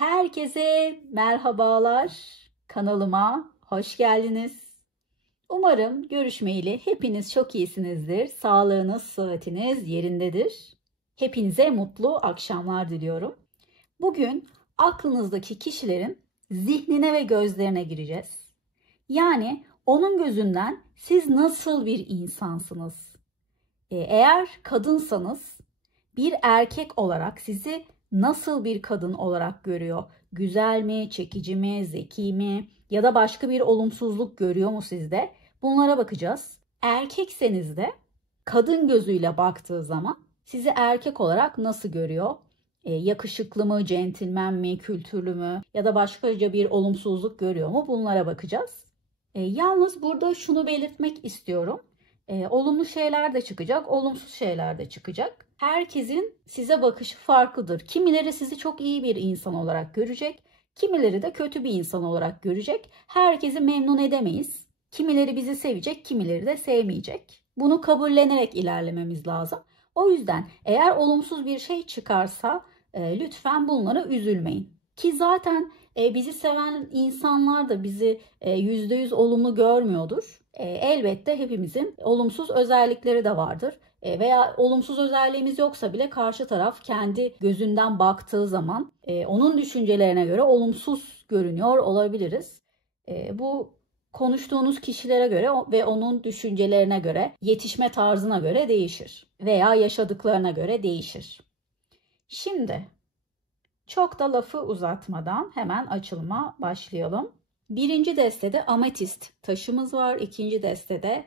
Herkese merhabalar. Kanalıma hoş geldiniz. Umarım görüşmeyeli hepiniz çok iyisinizdir. Sağlığınız, sıhhatiniz yerindedir. Hepinize mutlu akşamlar diliyorum. Bugün aklınızdaki kişilerin zihnine ve gözlerine gireceğiz. Yani onun gözünden siz nasıl bir insansınız? Eğer kadınsanız bir erkek olarak sizi nasıl bir kadın olarak görüyor? Güzel mi, çekici mi, zeki mi ya da başka bir olumsuzluk görüyor mu sizde? Bunlara bakacağız. Erkekseniz de kadın gözüyle baktığı zaman sizi erkek olarak nasıl görüyor? Yakışıklı mı, centilmen mi, kültürlü mü ya da başkaca bir olumsuzluk görüyor mu? Bunlara bakacağız. Yalnız burada şunu belirtmek istiyorum. Olumlu şeyler de çıkacak, olumsuz şeyler de çıkacak. Herkesin size bakışı farklıdır. Kimileri sizi çok iyi bir insan olarak görecek, kimileri de kötü bir insan olarak görecek. Herkesi memnun edemeyiz. Kimileri bizi sevecek, kimileri de sevmeyecek. Bunu kabullenerek ilerlememiz lazım. O yüzden eğer olumsuz bir şey çıkarsa lütfen bunlara üzülmeyin. Ki zaten bizi seven insanlar da bizi %100 olumlu görmüyordur. Elbette hepimizin olumsuz özellikleri de vardır. Veya olumsuz özelliğimiz yoksa bile karşı taraf kendi gözünden baktığı zaman onun düşüncelerine göre olumsuz görünüyor olabiliriz. Bu konuştuğunuz kişilere göre ve onun düşüncelerine göre, yetişme tarzına göre değişir. Veya yaşadıklarına göre değişir. Şimdi çok da lafı uzatmadan hemen açılıma başlayalım. Birinci destede ametist taşımız var. İkinci destede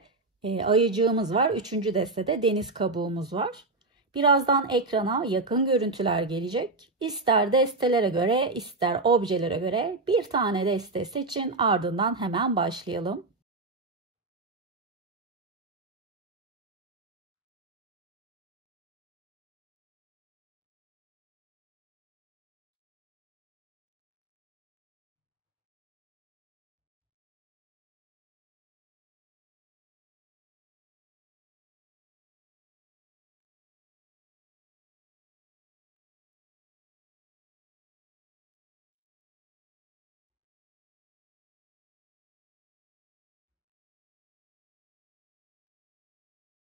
ayıcığımız var. Üçüncü destede deniz kabuğumuz var. Birazdan ekrana yakın görüntüler gelecek. İster destelere göre, ister objelere göre bir tane deste seçin. Ardından hemen başlayalım.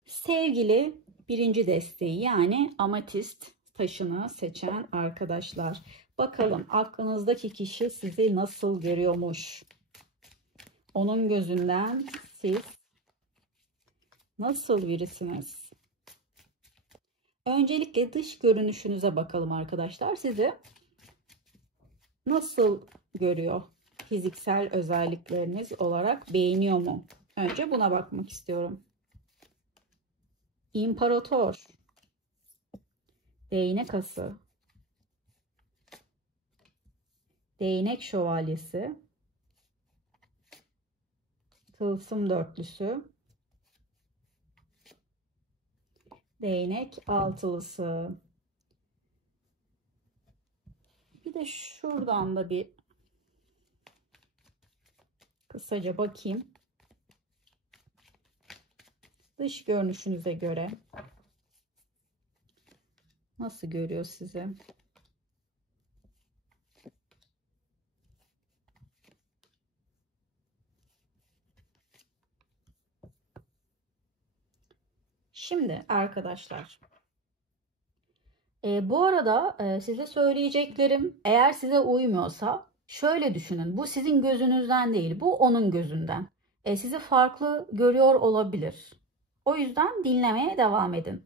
Sevgili birinci desteği yani ametist taşını seçen arkadaşlar. Bakalım aklınızdaki kişi sizi nasıl görüyormuş? Onun gözünden siz nasıl birisiniz? Öncelikle dış görünüşünüze bakalım arkadaşlar. Sizi nasıl görüyor? Fiziksel özellikleriniz olarak beğeniyor mu? Önce buna bakmak istiyorum. İmparator, değnek ası, değnek şövalyesi, tılsım dörtlüsü, değnek altılısı. Bir de şuradan da bir kısaca bakayım. Dış görünüşünüze göre nasıl görüyor sizi? Şimdi arkadaşlar, bu arada size söyleyeceklerim eğer size uymuyorsa şöyle düşünün. Bu sizin gözünüzden değil, bu onun gözünden. Sizi farklı görüyor olabilir. O yüzden dinlemeye devam edin.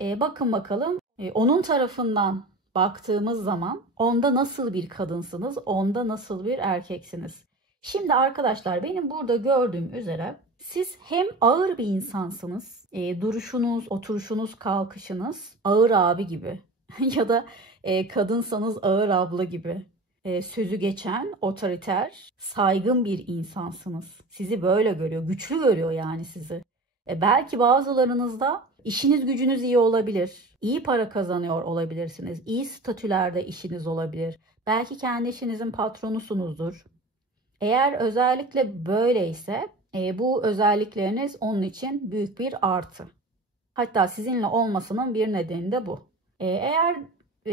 Bakın bakalım onun tarafından baktığımız zaman onda nasıl bir kadınsınız, onda nasıl bir erkeksiniz. Şimdi arkadaşlar benim burada gördüğüm üzere siz hem ağır bir insansınız, duruşunuz, oturuşunuz, kalkışınız ağır abi gibi ya da kadınsanız ağır abla gibi sözü geçen, otoriter, saygın bir insansınız. Sizi böyle görüyor, güçlü görüyor yani sizi. Belki bazılarınızda işiniz gücünüz iyi olabilir. İyi para kazanıyor olabilirsiniz. İyi statülerde işiniz olabilir. Belki kendi işinizin patronusunuzdur. Eğer özellikle böyleyse bu özellikleriniz onun için büyük bir artı. Hatta sizinle olmasının bir nedeni de bu. Eğer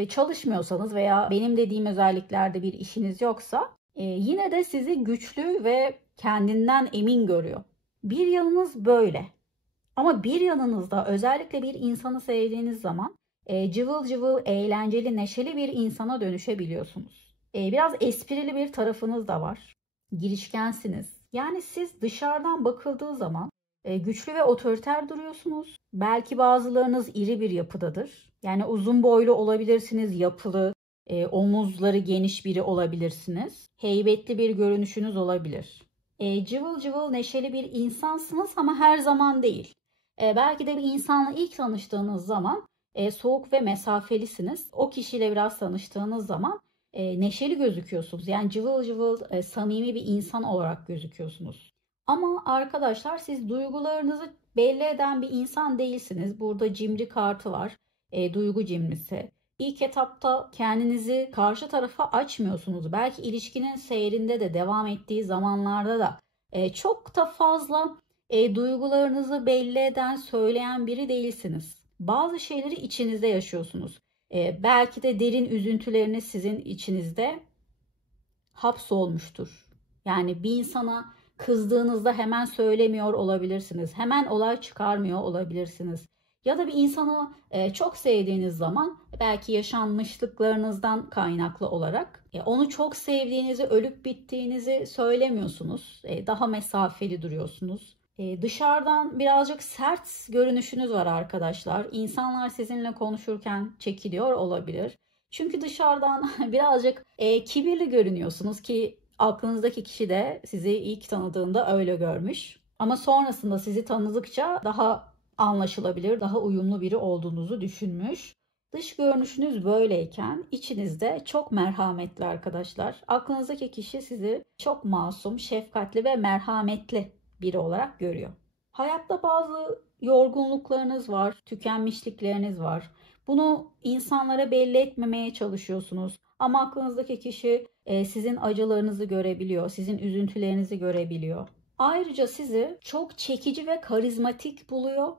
çalışmıyorsanız veya benim dediğim özelliklerde bir işiniz yoksa yine de sizi güçlü ve kendinden emin görüyor. Bir yanınız böyle. Ama bir yanınızda özellikle bir insanı sevdiğiniz zaman cıvıl cıvıl, eğlenceli, neşeli bir insana dönüşebiliyorsunuz. Biraz esprili bir tarafınız da var. Girişkensiniz. Yani siz dışarıdan bakıldığı zaman güçlü ve otoriter duruyorsunuz. Belki bazılarınız iri bir yapıdadır. Yani uzun boylu olabilirsiniz, yapılı, omuzları geniş biri olabilirsiniz. Heybetli bir görünüşünüz olabilir. Cıvıl cıvıl neşeli bir insansınız ama her zaman değil. Belki de bir insanla ilk tanıştığınız zaman soğuk ve mesafelisiniz. O kişiyle biraz tanıştığınız zaman neşeli gözüküyorsunuz. Yani cıvıl cıvıl, samimi bir insan olarak gözüküyorsunuz. Ama arkadaşlar siz duygularınızı belli eden bir insan değilsiniz. Burada cimri kartı var. Duygu cimrisi. İlk etapta kendinizi karşı tarafa açmıyorsunuz. Belki ilişkinin seyrinde de devam ettiği zamanlarda da çok da fazla duygularınızı belli eden, söyleyen biri değilsiniz. Bazı şeyleri içinizde yaşıyorsunuz. Belki de derin üzüntüleriniz sizin içinizde hapsolmuştur. Yani bir insana kızdığınızda hemen söylemiyor olabilirsiniz. Hemen olay çıkarmıyor olabilirsiniz. Ya da bir insanı çok sevdiğiniz zaman belki yaşanmışlıklarınızdan kaynaklı olarak onu çok sevdiğinizi, ölüp bittiğinizi söylemiyorsunuz. Daha mesafeli duruyorsunuz. Dışarıdan birazcık sert görünüşünüz var arkadaşlar. İnsanlar sizinle konuşurken çekiliyor olabilir. Çünkü dışarıdan birazcık kibirli görünüyorsunuz ki aklınızdaki kişi de sizi ilk tanıdığında öyle görmüş. Ama sonrasında sizi tanıdıkça daha anlaşılabilir, daha uyumlu biri olduğunuzu düşünmüş. Dış görünüşünüz böyleyken içinizde çok merhametli arkadaşlar. Aklınızdaki kişi sizi çok masum, şefkatli ve merhametli biri olarak görüyor. Hayatta bazı yorgunluklarınız var, tükenmişlikleriniz var. Bunu insanlara belli etmemeye çalışıyorsunuz. Ama aklınızdaki kişi sizin acılarınızı görebiliyor, sizin üzüntülerinizi görebiliyor. Ayrıca sizi çok çekici ve karizmatik buluyor.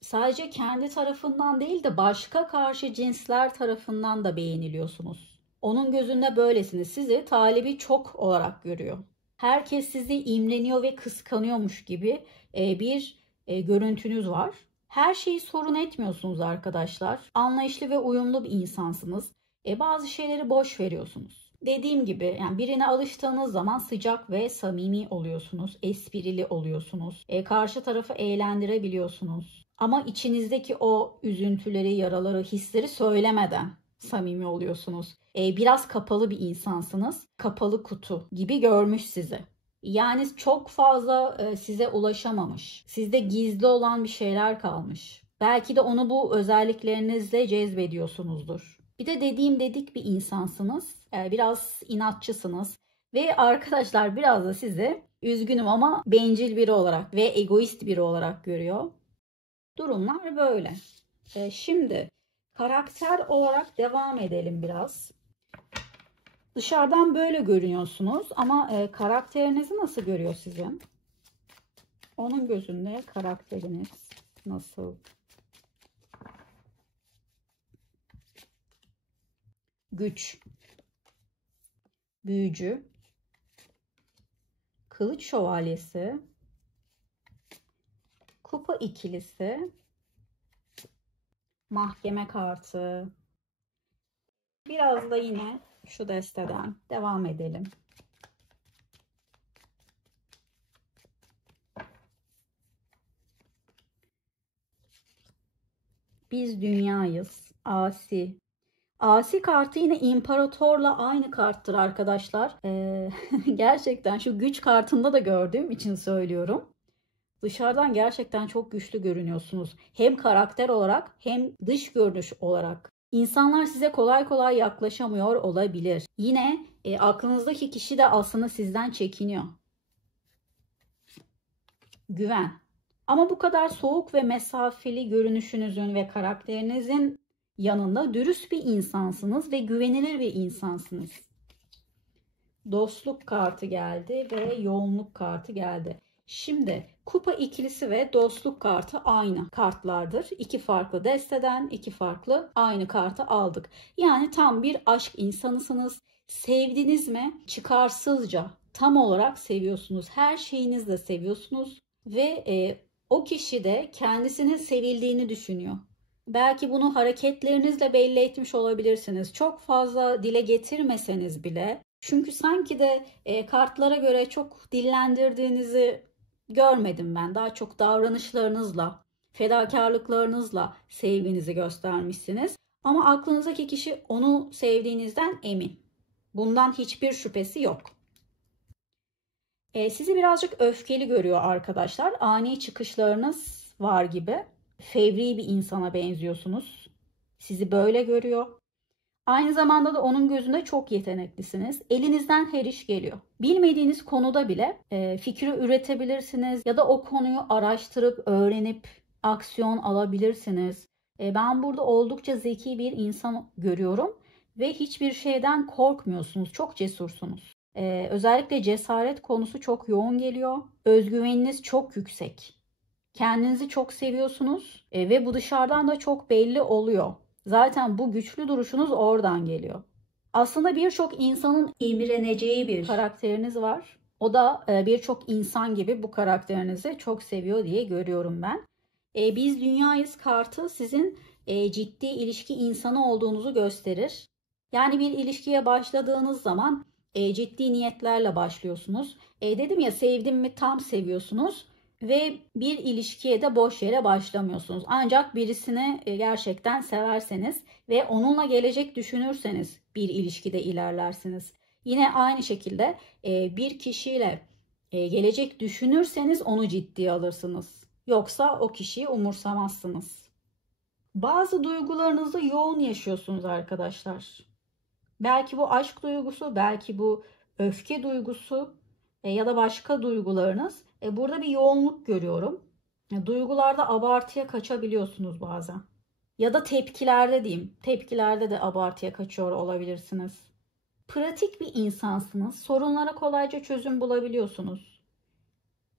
Sadece kendi tarafından değil de başka karşı cinsler tarafından da beğeniliyorsunuz. Onun gözünde böylesiniz. Sizi talibi çok olarak görüyor. Herkes sizi imreniyor ve kıskanıyormuş gibi bir görüntünüz var. Her şeyi sorun etmiyorsunuz arkadaşlar. Anlayışlı ve uyumlu bir insansınız. Bazı şeyleri boş veriyorsunuz. Dediğim gibi yani birine alıştığınız zaman sıcak ve samimi oluyorsunuz. Esprili oluyorsunuz. Karşı tarafı eğlendirebiliyorsunuz. Ama içinizdeki o üzüntüleri, yaraları, hisleri söylemeden samimi oluyorsunuz. Biraz kapalı bir insansınız. Kapalı kutu gibi görmüş sizi. Yani çok fazla size ulaşamamış. Sizde gizli olan bir şeyler kalmış. Belki de onu bu özelliklerinizle cezbediyorsunuzdur. Bir de dediğim dedik bir insansınız. Biraz inatçısınız. Ve arkadaşlar biraz da sizi üzgünüm ama bencil biri olarak ve egoist biri olarak görüyor. Durumlar böyle. Şimdi karakter olarak devam edelim biraz. Dışarıdan böyle görünüyorsunuz ama karakterinizi nasıl görüyor sizin? Onun gözünde karakteriniz nasıl? Güç, büyücü, kılıç şövalyesi, kupa ikilisi, mahkeme kartı. Biraz da yine şu desteden devam edelim. Biz dünyayız. Asi. Asi kartı yine imparatorla aynı karttır arkadaşlar. Gerçekten şu güç kartında da gördüğüm için söylüyorum. Dışarıdan gerçekten çok güçlü görünüyorsunuz. Hem karakter olarak hem dış görünüş olarak. İnsanlar size kolay kolay yaklaşamıyor olabilir. Yine aklınızdaki kişi de aslında sizden çekiniyor. Güven. Ama bu kadar soğuk ve mesafeli görünüşünüzün ve karakterinizin yanında dürüst bir insansınız ve güvenilir bir insansınız. Dostluk kartı geldi ve yoğunluk kartı geldi. Şimdi kupa ikilisi ve dostluk kartı aynı kartlardır. İki farklı desteden iki farklı aynı kartı aldık. Yani tam bir aşk insanısınız. Sevdiniz mi? Çıkarsızca tam olarak seviyorsunuz. Her şeyinizle seviyorsunuz ve o kişi de kendisinin sevildiğini düşünüyor. Belki bunu hareketlerinizle belli etmiş olabilirsiniz. Çok fazla dile getirmeseniz bile. Çünkü sanki de kartlara göre çok dillendirdiğinizi görmedim ben. Daha çok davranışlarınızla, fedakarlıklarınızla sevginizi göstermişsiniz. Ama aklınızdaki kişi onu sevdiğinizden emin. Bundan hiçbir şüphesi yok. Sizi birazcık öfkeli görüyor arkadaşlar. Ani çıkışlarınız var gibi. Fevri bir insana benziyorsunuz. Sizi böyle görüyor. Aynı zamanda da onun gözünde çok yeteneklisiniz. Elinizden her iş geliyor. Bilmediğiniz konuda bile fikri üretebilirsiniz ya da o konuyu araştırıp öğrenip aksiyon alabilirsiniz. Ben burada oldukça zeki bir insan görüyorum ve hiçbir şeyden korkmuyorsunuz. Çok cesursunuz. Özellikle cesaret konusu çok yoğun geliyor. Özgüveniniz çok yüksek. Kendinizi çok seviyorsunuz ve bu dışarıdan da çok belli oluyor. Zaten bu güçlü duruşunuz oradan geliyor. Aslında birçok insanın imreneceği bir karakteriniz var. O da birçok insan gibi bu karakterinizi çok seviyor diye görüyorum ben. Biz dünyayız kartı sizin ciddi ilişki insanı olduğunuzu gösterir. Yani bir ilişkiye başladığınız zaman ciddi niyetlerle başlıyorsunuz. Dedim ya sevdim mi tam seviyorsunuz. Ve bir ilişkiye de boş yere başlamıyorsunuz. Ancak birisini gerçekten severseniz ve onunla gelecek düşünürseniz bir ilişkide ilerlersiniz. Yine aynı şekilde bir kişiyle gelecek düşünürseniz onu ciddiye alırsınız. Yoksa o kişiyi umursamazsınız. Bazı duygularınızı yoğun yaşıyorsunuz arkadaşlar. Belki bu aşk duygusu, belki bu öfke duygusu ya da başka duygularınız. Burada bir yoğunluk görüyorum. Duygularda abartıya kaçabiliyorsunuz bazen. Ya da tepkilerde diyeyim. Tepkilerde de abartıya kaçıyor olabilirsiniz. Pratik bir insansınız. Sorunlara kolayca çözüm bulabiliyorsunuz.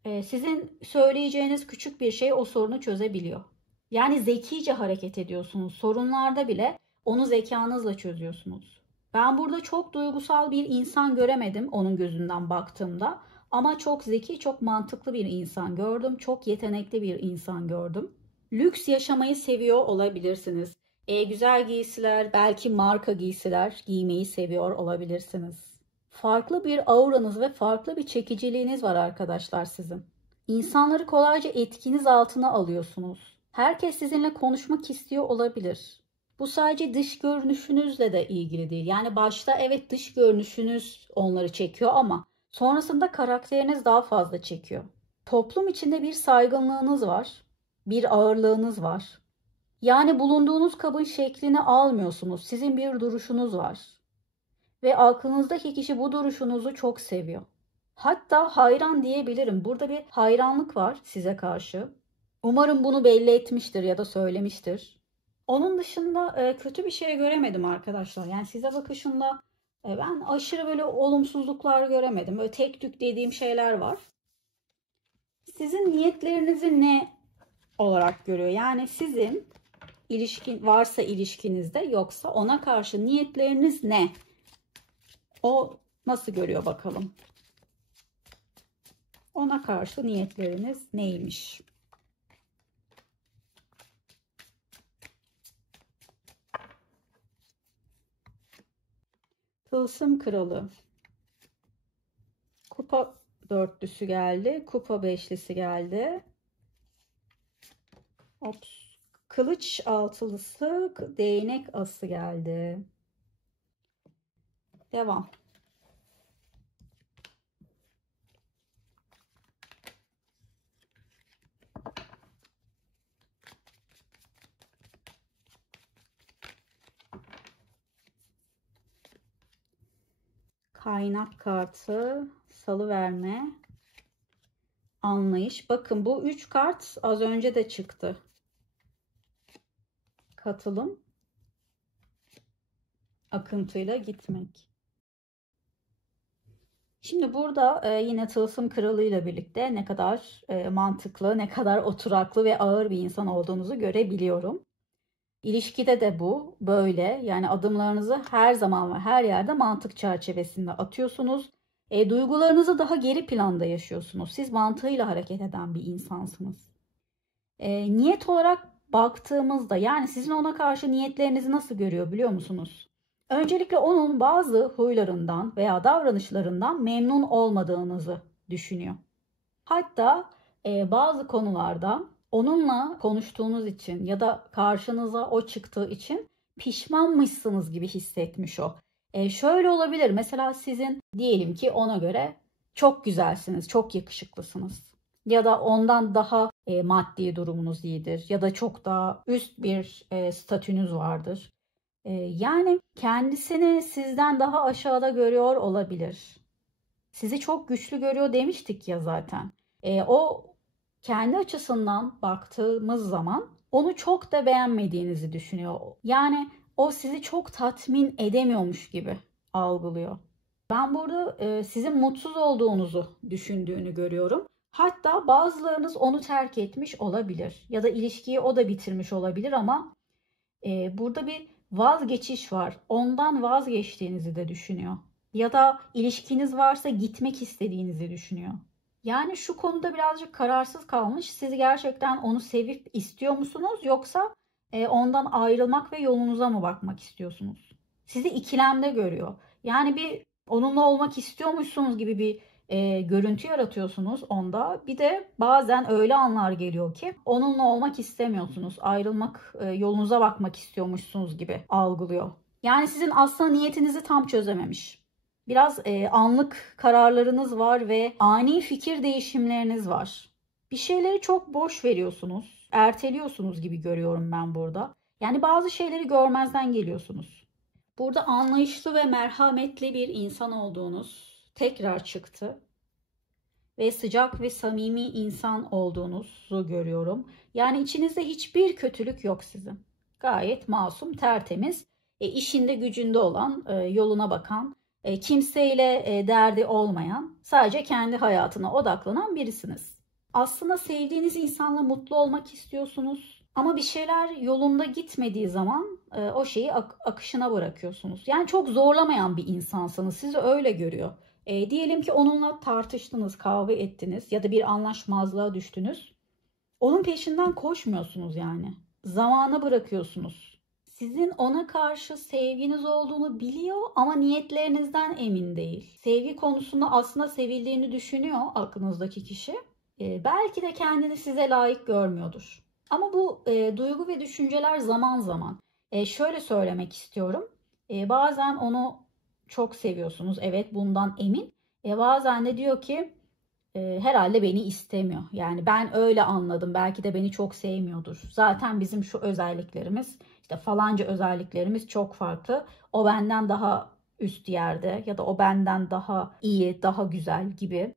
Sizin söyleyeceğiniz küçük bir şey o sorunu çözebiliyor. Yani zekice hareket ediyorsunuz. Sorunlarda bile onu zekanızla çözüyorsunuz. Ben burada çok duygusal bir insan göremedim onun gözünden baktığımda. Ama çok zeki, çok mantıklı bir insan gördüm. Çok yetenekli bir insan gördüm. Lüks yaşamayı seviyor olabilirsiniz. Güzel giysiler, belki marka giysiler giymeyi seviyor olabilirsiniz. Farklı bir auranız ve farklı bir çekiciliğiniz var arkadaşlar sizin. İnsanları kolayca etkiniz altına alıyorsunuz. Herkes sizinle konuşmak istiyor olabilir. Bu sadece dış görünüşünüzle de ilgili değil. Yani başta evet dış görünüşünüz onları çekiyor ama sonrasında karakteriniz daha fazla çekiyor. Toplum içinde bir saygınlığınız var. Bir ağırlığınız var. Yani bulunduğunuz kabın şeklini almıyorsunuz. Sizin bir duruşunuz var. Ve aklınızdaki kişi bu duruşunuzu çok seviyor. Hatta hayran diyebilirim. Burada bir hayranlık var size karşı. Umarım bunu belli etmiştir ya da söylemiştir. Onun dışında kötü bir şey göremedim arkadaşlar. Yani size bakışında ben aşırı böyle olumsuzluklar göremedim. Böyle tek tük dediğim şeyler var. Sizin niyetlerinizi ne olarak görüyor? Yani sizin ilişkin varsa ilişkinizde yoksa ona karşı niyetleriniz ne? O nasıl görüyor bakalım? Ona karşı niyetleriniz neymiş? Tılsım kralı. Kupa dörtlüsü geldi. Kupa beşlisi geldi. Ops. Kılıç altılısı, değnek ası geldi. Devam. Kaynak kartı, salıverme, anlayış. Bakın bu 3 kart az önce de çıktı. Katılım, akıntıyla gitmek. Şimdi burada yine Tılsım Kralı ile birlikte ne kadar mantıklı, ne kadar oturaklı ve ağır bir insan olduğunuzu görebiliyorum. İlişkide de bu böyle. Yani adımlarınızı her zaman ve her yerde mantık çerçevesinde atıyorsunuz. Duygularınızı daha geri planda yaşıyorsunuz. Siz mantığıyla hareket eden bir insansınız. Niyet olarak baktığımızda yani sizin ona karşı niyetlerinizi nasıl görüyor biliyor musunuz? Öncelikle onun bazı huylarından veya davranışlarından memnun olmadığınızı düşünüyor. Hatta bazı konularda onunla konuştuğunuz için ya da karşınıza o çıktığı için pişmanmışsınız gibi hissetmiş o. Şöyle olabilir. Mesela sizin diyelim ki ona göre çok güzelsiniz, çok yakışıklısınız. Ya da ondan daha maddi durumunuz iyidir. Ya da çok daha üst bir statünüz vardır. Yani kendisini sizden daha aşağıda görüyor olabilir. Sizi çok güçlü görüyor demiştik ya zaten. O kendi açısından baktığımız zaman onu çok da beğenmediğinizi düşünüyor. Yani o sizi çok tatmin edemiyormuş gibi algılıyor. Ben burada sizin mutsuz olduğunuzu düşündüğünü görüyorum. Hatta bazılarınız onu terk etmiş olabilir ya da ilişkiyi o da bitirmiş olabilir ama burada bir vazgeçiş var. Ondan vazgeçtiğinizi de düşünüyor. Ya da ilişkiniz varsa gitmek istediğinizi düşünüyor. Yani şu konuda birazcık kararsız kalmış. Siz gerçekten onu sevip istiyor musunuz yoksa ondan ayrılmak ve yolunuza mı bakmak istiyorsunuz? Sizi ikilemde görüyor. Yani bir onunla olmak istiyormuşsunuz gibi bir görüntü yaratıyorsunuz onda. Bir de bazen öyle anlar geliyor ki onunla olmak istemiyorsunuz. Ayrılmak, yolunuza bakmak istiyormuşsunuz gibi algılıyor. Yani sizin aslında niyetinizi tam çözememiş. Biraz anlık kararlarınız var ve ani fikir değişimleriniz var. Bir şeyleri çok boş veriyorsunuz, erteliyorsunuz gibi görüyorum ben burada. Yani bazı şeyleri görmezden geliyorsunuz. Burada anlayışlı ve merhametli bir insan olduğunuz tekrar çıktı. Ve sıcak ve samimi insan olduğunuzu görüyorum. Yani içinizde hiçbir kötülük yok sizin. Gayet masum, tertemiz, işinde gücünde olan, yoluna bakan, kimseyle derdi olmayan, sadece kendi hayatına odaklanan birisiniz. Aslında sevdiğiniz insanla mutlu olmak istiyorsunuz. Ama bir şeyler yolunda gitmediği zaman o şeyi akışına bırakıyorsunuz. Yani çok zorlamayan bir insansınız. Sizi öyle görüyor. Diyelim ki onunla tartıştınız, kavga ettiniz ya da bir anlaşmazlığa düştünüz. Onun peşinden koşmuyorsunuz yani. Zamanı bırakıyorsunuz. Sizin ona karşı sevginiz olduğunu biliyor ama niyetlerinizden emin değil. Sevgi konusunda aslında sevildiğini düşünüyor aklınızdaki kişi. Belki de kendini size layık görmüyordur. Ama bu duygu ve düşünceler zaman zaman. Şöyle söylemek istiyorum. Bazen onu çok seviyorsunuz. Evet, bundan emin. Bazen de diyor ki herhalde beni istemiyor. Yani ben öyle anladım. Belki de beni çok sevmiyordur. Zaten bizim şu özelliklerimiz, işte falanca özelliklerimiz çok farklı. O benden daha üst yerde ya da o benden daha iyi, daha güzel gibi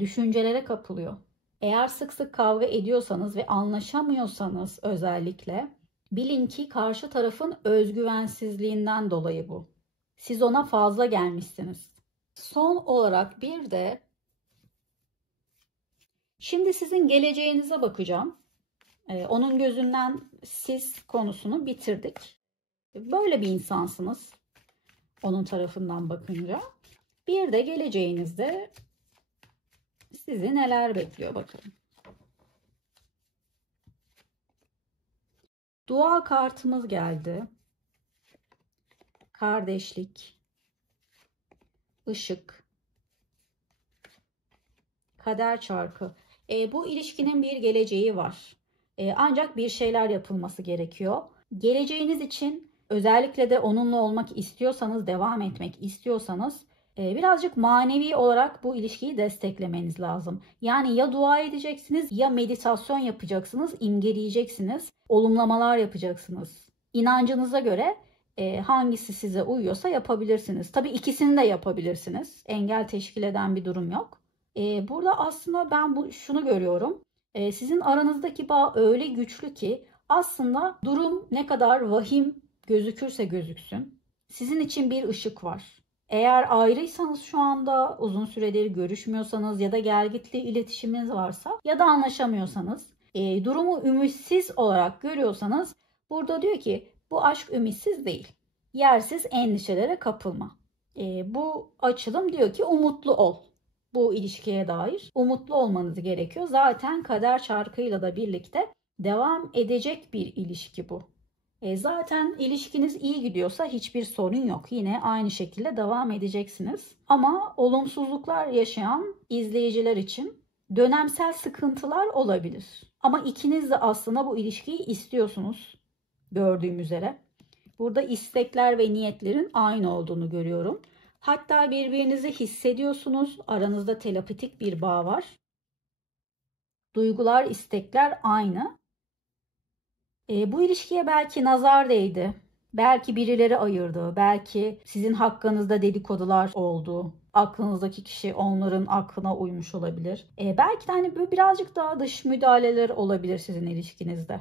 düşüncelere kapılıyor. Eğer sık sık kavga ediyorsanız ve anlaşamıyorsanız özellikle bilin ki karşı tarafın özgüvensizliğinden dolayı bu. Siz ona fazla gelmişsiniz. Son olarak bir de şimdi sizin geleceğinize bakacağım. Onun gözünden siz konusunu bitirdik. Böyle bir insansınız. Onun tarafından bakınca. Bir de geleceğinizde sizi neler bekliyor bakalım. Dua kartımız geldi. Kardeşlik, ışık, kader çarkı. Bu ilişkinin bir geleceği var. Ancak bir şeyler yapılması gerekiyor. Geleceğiniz için özellikle de onunla olmak istiyorsanız, devam etmek istiyorsanız birazcık manevi olarak bu ilişkiyi desteklemeniz lazım. Yani ya dua edeceksiniz ya meditasyon yapacaksınız, imgeleyeceksiniz, olumlamalar yapacaksınız. İnancınıza göre hangisi size uyuyorsa yapabilirsiniz. Tabii ikisini de yapabilirsiniz. Engel teşkil eden bir durum yok. Burada aslında ben şunu görüyorum. Sizin aranızdaki bağ öyle güçlü ki aslında durum ne kadar vahim gözükürse gözüksün, sizin için bir ışık var. Eğer ayrıysanız şu anda uzun süredir görüşmüyorsanız ya da gelgitli iletişiminiz varsa ya da anlaşamıyorsanız durumu ümitsiz olarak görüyorsanız burada diyor ki bu aşk ümitsiz değil. Yersiz endişelere kapılma. Bu açılım diyor ki umutlu ol. Bu ilişkiye dair umutlu olmanız gerekiyor. Zaten kader çarkıyla da birlikte devam edecek bir ilişki bu. Zaten ilişkiniz iyi gidiyorsa hiçbir sorun yok. Yine aynı şekilde devam edeceksiniz. Ama olumsuzluklar yaşayan izleyiciler için dönemsel sıkıntılar olabilir. Ama ikiniz de aslında bu ilişkiyi istiyorsunuz gördüğüm üzere. Burada istekler ve niyetlerin aynı olduğunu görüyorum. Hatta birbirinizi hissediyorsunuz. Aranızda telepatik bir bağ var. Duygular, istekler aynı. Bu ilişkiye belki nazar değdi. Belki birileri ayırdı. Belki sizin hakkınızda dedikodular oldu. Aklınızdaki kişi onların aklına uymuş olabilir. Belki de hani birazcık daha dış müdahaleler olabilir sizin ilişkinizde.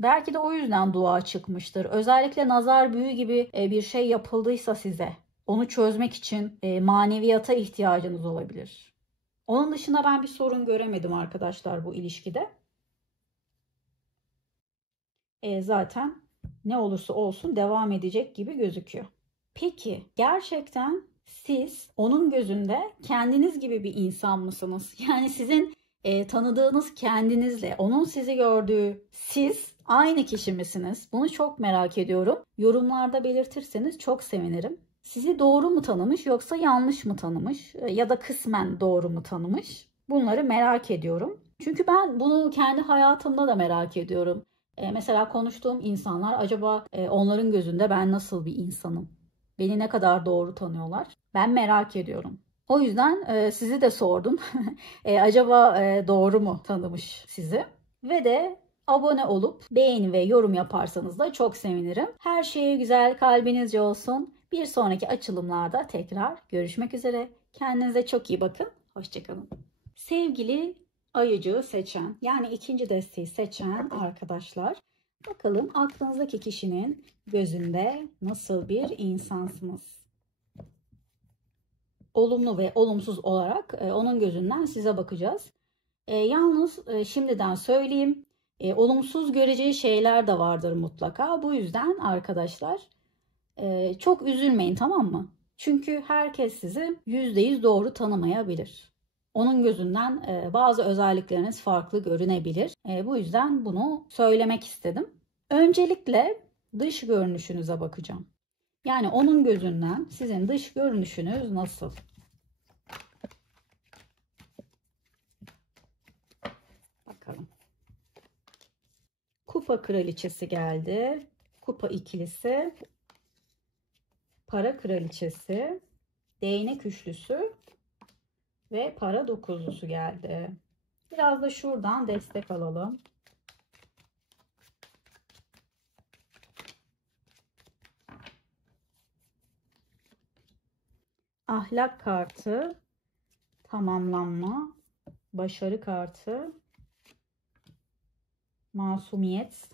Belki de o yüzden dua çıkmıştır. Özellikle nazar büyü gibi bir şey yapıldıysa size, onu çözmek için maneviyata ihtiyacınız olabilir. Onun dışında ben bir sorun göremedim arkadaşlar bu ilişkide. Zaten ne olursa olsun devam edecek gibi gözüküyor. Peki gerçekten siz onun gözünde kendiniz gibi bir insan mısınız? Yani sizin tanıdığınız kendinizle onun sizi gördüğü siz aynı kişi misiniz? Bunu çok merak ediyorum. Yorumlarda belirtirseniz çok sevinirim. Sizi doğru mu tanımış yoksa yanlış mı tanımış ya da kısmen doğru mu tanımış? Bunları merak ediyorum. Çünkü ben bunu kendi hayatımda da merak ediyorum. Mesela konuştuğum insanlar acaba onların gözünde ben nasıl bir insanım? Beni ne kadar doğru tanıyorlar? Ben merak ediyorum. O yüzden sizi de sordum. Acaba doğru mu tanımış sizi? Ve de abone olup beğeni ve yorum yaparsanız da çok sevinirim. Her şey güzel kalbinizce olsun. Bir sonraki açılımlarda tekrar görüşmek üzere. Kendinize çok iyi bakın. Hoşçakalın. Sevgili ayıcığı seçen, yani ikinci desteği seçen arkadaşlar, bakalım aklınızdaki kişinin gözünde nasıl bir insansınız? Olumlu ve olumsuz olarak onun gözünden size bakacağız. Yalnız şimdiden söyleyeyim, olumsuz göreceği şeyler de vardır mutlaka. Bu yüzden arkadaşlar çok üzülmeyin, tamam mı? Çünkü herkes sizi %100 doğru tanımayabilir. Onun gözünden bazı özellikleriniz farklı görünebilir. Bu yüzden bunu söylemek istedim. Öncelikle dış görünüşünüze bakacağım. Yani onun gözünden sizin dış görünüşünüz nasıl? Bakalım. Kupa kraliçesi geldi. Kupa ikilisi. Para kraliçesi. Değnek üçlüsü. Ve para dokuzlusu geldi. Biraz da şuradan destek alalım. Ahlak kartı, tamamlanma, başarı kartı, masumiyet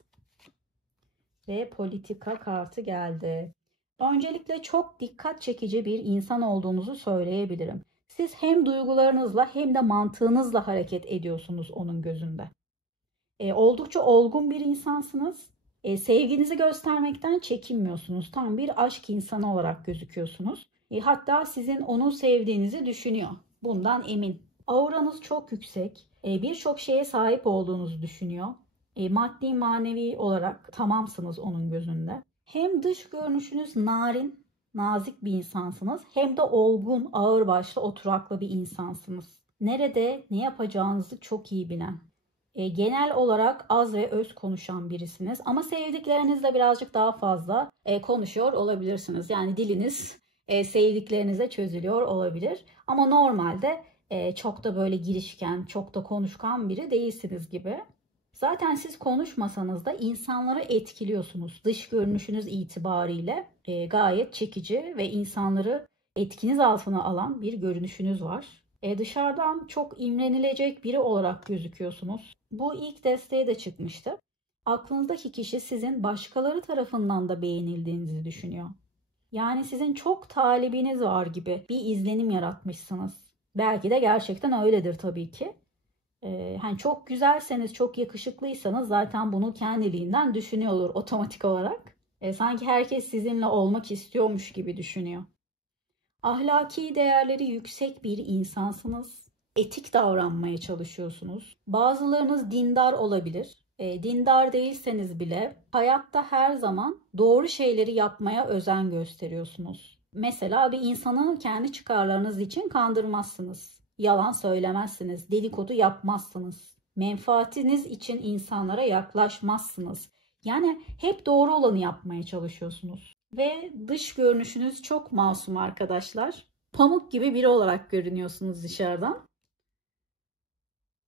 ve politika kartı geldi. Öncelikle çok dikkat çekici bir insan olduğunuzu söyleyebilirim. Siz hem duygularınızla hem de mantığınızla hareket ediyorsunuz onun gözünde. Oldukça olgun bir insansınız. Sevginizi göstermekten çekinmiyorsunuz. Tam bir aşk insanı olarak gözüküyorsunuz. Hatta sizin onu sevdiğinizi düşünüyor. Bundan emin. Auranız çok yüksek. Birçok şeye sahip olduğunuzu düşünüyor. Maddi manevi olarak tamamsınız onun gözünde. Hem dış görünüşünüz narin, nazik bir insansınız, hem de olgun, ağırbaşlı, oturaklı bir insansınız. Nerede ne yapacağınızı çok iyi bilen. Genel olarak az ve öz konuşan birisiniz. Ama sevdiklerinizle birazcık daha fazla konuşuyor olabilirsiniz. Yani diliniz sevdiklerinize çözülüyor olabilir. Ama normalde çok da böyle girişken, çok da konuşkan biri değilsiniz gibi. Zaten siz konuşmasanız da insanları etkiliyorsunuz. Dış görünüşünüz itibariyle gayet çekici ve insanları etkiniz altına alan bir görünüşünüz var. Dışarıdan çok imrenilecek biri olarak gözüküyorsunuz. Bu ilk desteğe de çıkmıştı. Aklınızdaki kişi sizin başkaları tarafından da beğenildiğinizi düşünüyor. Yani sizin çok talibiniz var gibi bir izlenim yaratmışsınız. Belki de gerçekten öyledir tabii ki. Hani çok güzelseniz, çok yakışıklıysanız zaten bunu kendiliğinden düşünüyordur otomatik olarak. Sanki herkes sizinle olmak istiyormuş gibi düşünüyor. Ahlaki değerleri yüksek bir insansınız. Etik davranmaya çalışıyorsunuz. Bazılarınız dindar olabilir. Dindar değilseniz bile hayatta her zaman doğru şeyleri yapmaya özen gösteriyorsunuz. Mesela bir insanı kendi çıkarlarınız için kandırmazsınız. Yalan söylemezsiniz, dedikodu yapmazsınız. Menfaatiniz için insanlara yaklaşmazsınız. Yani hep doğru olanı yapmaya çalışıyorsunuz. Ve dış görünüşünüz çok masum arkadaşlar. Pamuk gibi biri olarak görünüyorsunuz dışarıdan.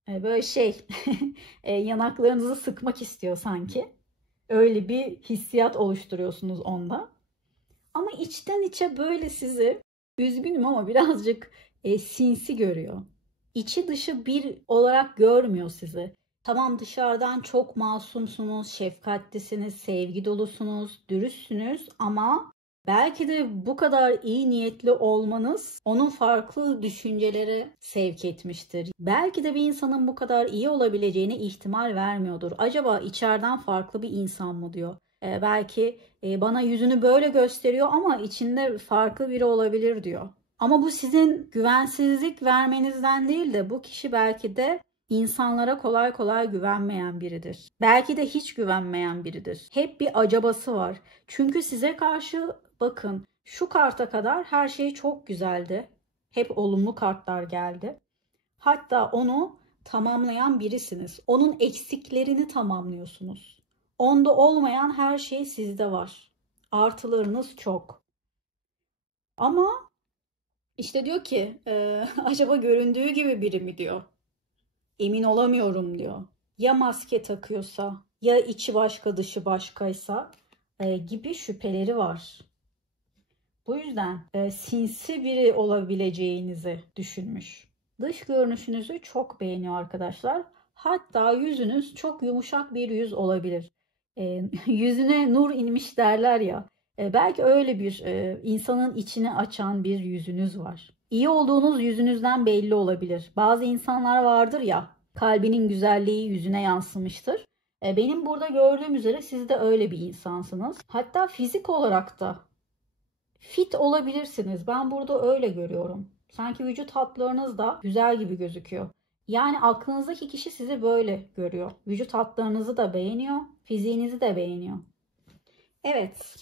Böyle yanaklarınızı sıkmak istiyor sanki. Öyle bir hissiyat oluşturuyorsunuz onda. Ama içten içe böyle sizi, üzgünüm ama birazcık sinsi görüyor. İçi dışı bir olarak görmüyor sizi. Tamam, dışarıdan çok masumsunuz, şefkatlisiniz, sevgi dolusunuz, dürüstsünüz ama belki de bu kadar iyi niyetli olmanız onun farklı düşüncelere sevk etmiştir. Belki de bir insanın bu kadar iyi olabileceğine ihtimal vermiyordur. Acaba içeriden farklı bir insan mı diyor. Belki bana yüzünü böyle gösteriyor ama içinde farklı biri olabilir diyor. Ama bu sizin güvensizlik vermenizden değil de bu kişi belki de insanlara kolay kolay güvenmeyen biridir. Belki de hiç güvenmeyen biridir. Hep bir acabası var. Çünkü size karşı bakın şu karta kadar her şey çok güzeldi. Hep olumlu kartlar geldi. Hatta onu tamamlayan birisiniz. Onun eksiklerini tamamlıyorsunuz. Onda olmayan her şey sizde var. Artılarınız çok. Ama işte diyor ki acaba göründüğü gibi biri mi diyor. Emin olamıyorum diyor. Ya maske takıyorsa, ya içi başka dışı başkaysa gibi şüpheleri var. Bu yüzden sinsi biri olabileceğinizi düşünmüş. Dış görünüşünüzü çok beğeniyor arkadaşlar. Hatta yüzünüz çok yumuşak bir yüz olabilir. Yüzüne nur inmiş derler ya. Belki öyle bir insanın içini açan bir yüzünüz var. İyi olduğunuz yüzünüzden belli olabilir. Bazı insanlar vardır ya, kalbinin güzelliği yüzüne yansımıştır. Benim burada gördüğüm üzere siz de öyle bir insansınız. Hatta fizik olarak da fit olabilirsiniz. Ben burada öyle görüyorum. Sanki vücut hatlarınız da güzel gibi gözüküyor. Yani aklınızdaki kişi sizi böyle görüyor. Vücut hatlarınızı da beğeniyor, fiziğinizi de beğeniyor. Evet.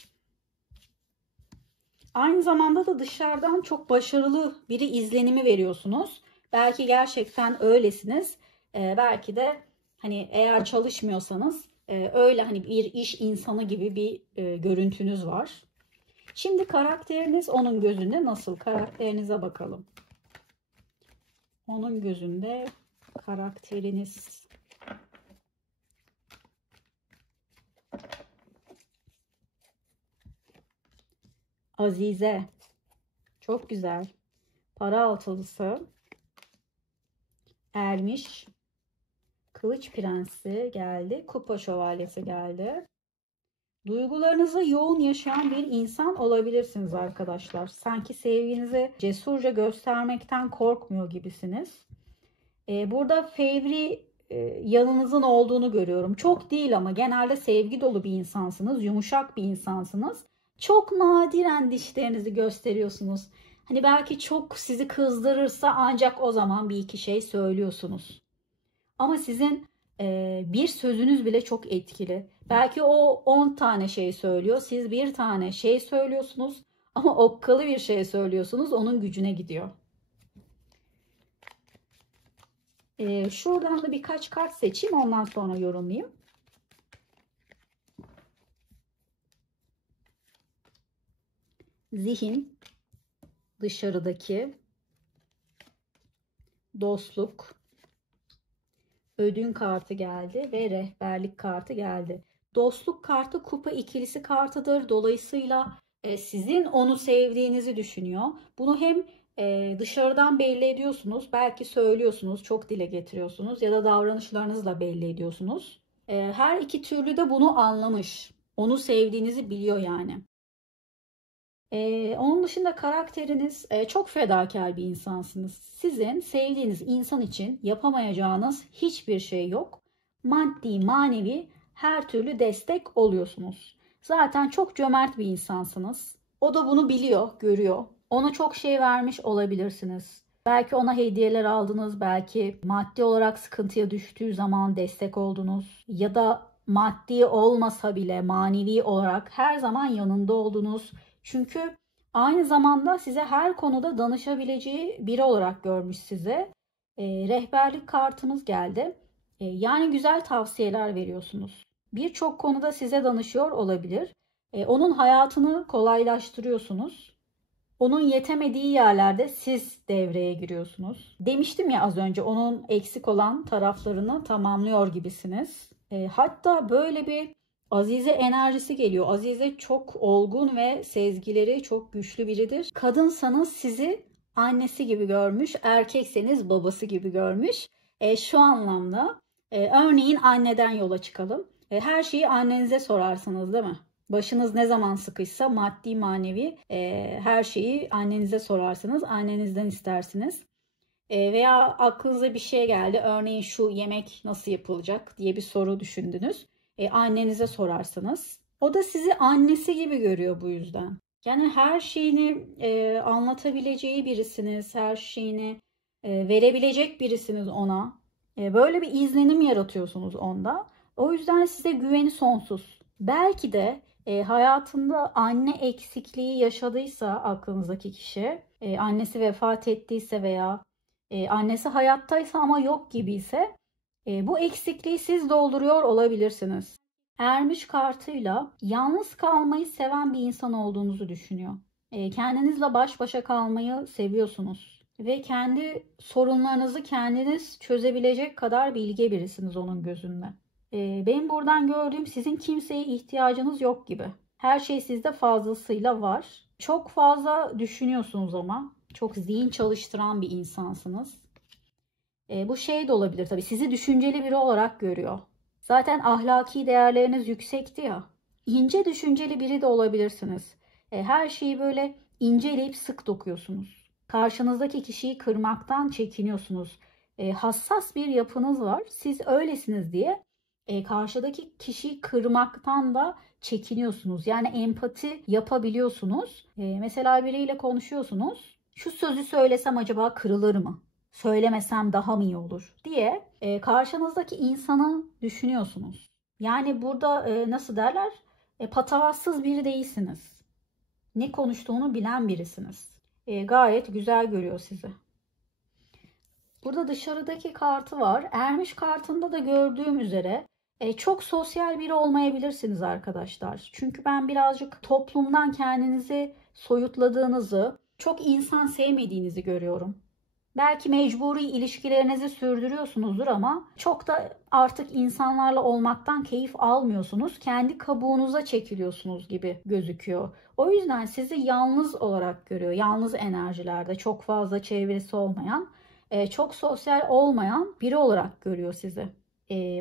Aynı zamanda da dışarıdan çok başarılı biri izlenimi veriyorsunuz. Belki gerçekten öylesiniz. Belki de hani eğer çalışmıyorsanız öyle hani bir iş insanı gibi bir görüntünüz var. Şimdi karakteriniz onun gözünde nasıl? Karakterinize bakalım. Onun gözünde karakteriniz. Azize. Çok güzel. Para altılısı. Ermiş. Kılıç prensi geldi. Kupa şövalyesi geldi. Duygularınızı yoğun yaşayan bir insan olabilirsiniz arkadaşlar. Sanki sevginizi cesurca göstermekten korkmuyor gibisiniz. Burada fevri yanınızın olduğunu görüyorum. Çok değil ama genelde sevgi dolu bir insansınız. Yumuşak bir insansınız. Çok nadiren dişlerinizi gösteriyorsunuz. Hani belki çok sizi kızdırırsa ancak o zaman bir iki şey söylüyorsunuz. Ama sizin bir sözünüz bile çok etkili. Belki o 10 tane şey söylüyor. Siz bir tane şey söylüyorsunuz. Ama okkalı bir şey söylüyorsunuz. Onun gücüne gidiyor. Şuradan da birkaç kart seçeyim. Ondan sonra yorumlayayım. Zihin, dışarıdaki, dostluk, ödün kartı geldi ve rehberlik kartı geldi. Dostluk kartı kupa ikilisi kartıdır. Dolayısıyla sizin onu sevdiğinizi düşünüyor. Bunu hem dışarıdan belli ediyorsunuz, belki söylüyorsunuz, çok dile getiriyorsunuz ya da davranışlarınızla belli ediyorsunuz. Her iki türlü de bunu anlamış. Onu sevdiğinizi biliyor yani. Onun dışında karakteriniz çok fedakar bir insansınız. Sizin sevdiğiniz insan için yapamayacağınız hiçbir şey yok. Maddi, manevi her türlü destek oluyorsunuz. Zaten çok cömert bir insansınız. O da bunu biliyor, görüyor. Ona çok şey vermiş olabilirsiniz. Belki ona hediyeler aldınız, belki maddi olarak sıkıntıya düştüğü zaman destek oldunuz. Ya da maddi olmasa bile manevi olarak her zaman yanında oldunuz. Çünkü aynı zamanda size her konuda danışabileceği biri olarak görmüş size. Rehberlik kartınız geldi. Yani güzel tavsiyeler veriyorsunuz. Birçok konuda size danışıyor olabilir. Onun hayatını kolaylaştırıyorsunuz. Onun yetemediği yerlerde siz devreye giriyorsunuz. Demiştim ya az önce, onun eksik olan taraflarını tamamlıyor gibisiniz. Hatta böyle bir Azize enerjisi geliyor. Azize çok olgun ve sezgileri çok güçlü biridir. Kadınsanız sizi annesi gibi görmüş, erkekseniz babası gibi görmüş. Şu anlamda örneğin anneden yola çıkalım. Her şeyi annenize sorarsınız değil mi? Başınız ne zaman sıkışsa maddi manevi her şeyi annenize sorarsınız. Annenizden istersiniz. Veya aklınıza bir şey geldi. Örneğin şu yemek nasıl yapılacak diye bir soru düşündünüz. Annenize sorarsınız. O da sizi annesi gibi görüyor bu yüzden. Yani her şeyini anlatabileceği birisiniz. Her şeyini verebilecek birisiniz ona. Böyle bir izlenim yaratıyorsunuz onda. O yüzden size güveni sonsuz. Belki de hayatında anne eksikliği yaşadıysa aklınızdaki kişi, annesi vefat ettiyse veya annesi hayattaysa ama yok gibiyse bu eksikliği siz dolduruyor olabilirsiniz. Ermiş kartıyla yalnız kalmayı seven bir insan olduğunuzu düşünüyor. Kendinizle baş başa kalmayı seviyorsunuz. Ve kendi sorunlarınızı kendiniz çözebilecek kadar bilge birisiniz onun gözünde. Benim buradan gördüğüm sizin kimseye ihtiyacınız yok gibi. Her şey sizde fazlasıyla var. Çok fazla düşünüyorsunuz ama. Çok zihin çalıştıran bir insansınız. Bu şey de olabilir tabii. Sizi düşünceli biri olarak görüyor. Zaten ahlaki değerleriniz yüksekti ya. İnce düşünceli biri de olabilirsiniz. Her şeyi böyle inceleyip sık dokuyorsunuz. Karşınızdaki kişiyi kırmaktan çekiniyorsunuz. Hassas bir yapınız var. Siz öylesiniz diye karşıdaki kişiyi kırmaktan da çekiniyorsunuz. Yani empati yapabiliyorsunuz. Mesela biriyle konuşuyorsunuz. Şu sözü söylesem acaba kırılır mı? Söylemesem daha mı iyi olur diye karşınızdaki insanı düşünüyorsunuz. Yani burada nasıl derler? Patavatsız biri değilsiniz. Ne konuştuğunu bilen birisiniz. Gayet güzel görüyor sizi. Burada dışarıdaki kartı var. Ermiş kartında da gördüğüm üzere çok sosyal biri olmayabilirsiniz arkadaşlar. Çünkü ben birazcık toplumdan kendinizi soyutladığınızı, çok insan sevmediğinizi görüyorum. Belki mecburi ilişkilerinizi sürdürüyorsunuzdur ama çok da artık insanlarla olmaktan keyif almıyorsunuz. Kendi kabuğunuza çekiliyorsunuz gibi gözüküyor. O yüzden sizi yalnız olarak görüyor. Yalnız enerjilerde çok fazla çevresi olmayan, çok sosyal olmayan biri olarak görüyor sizi.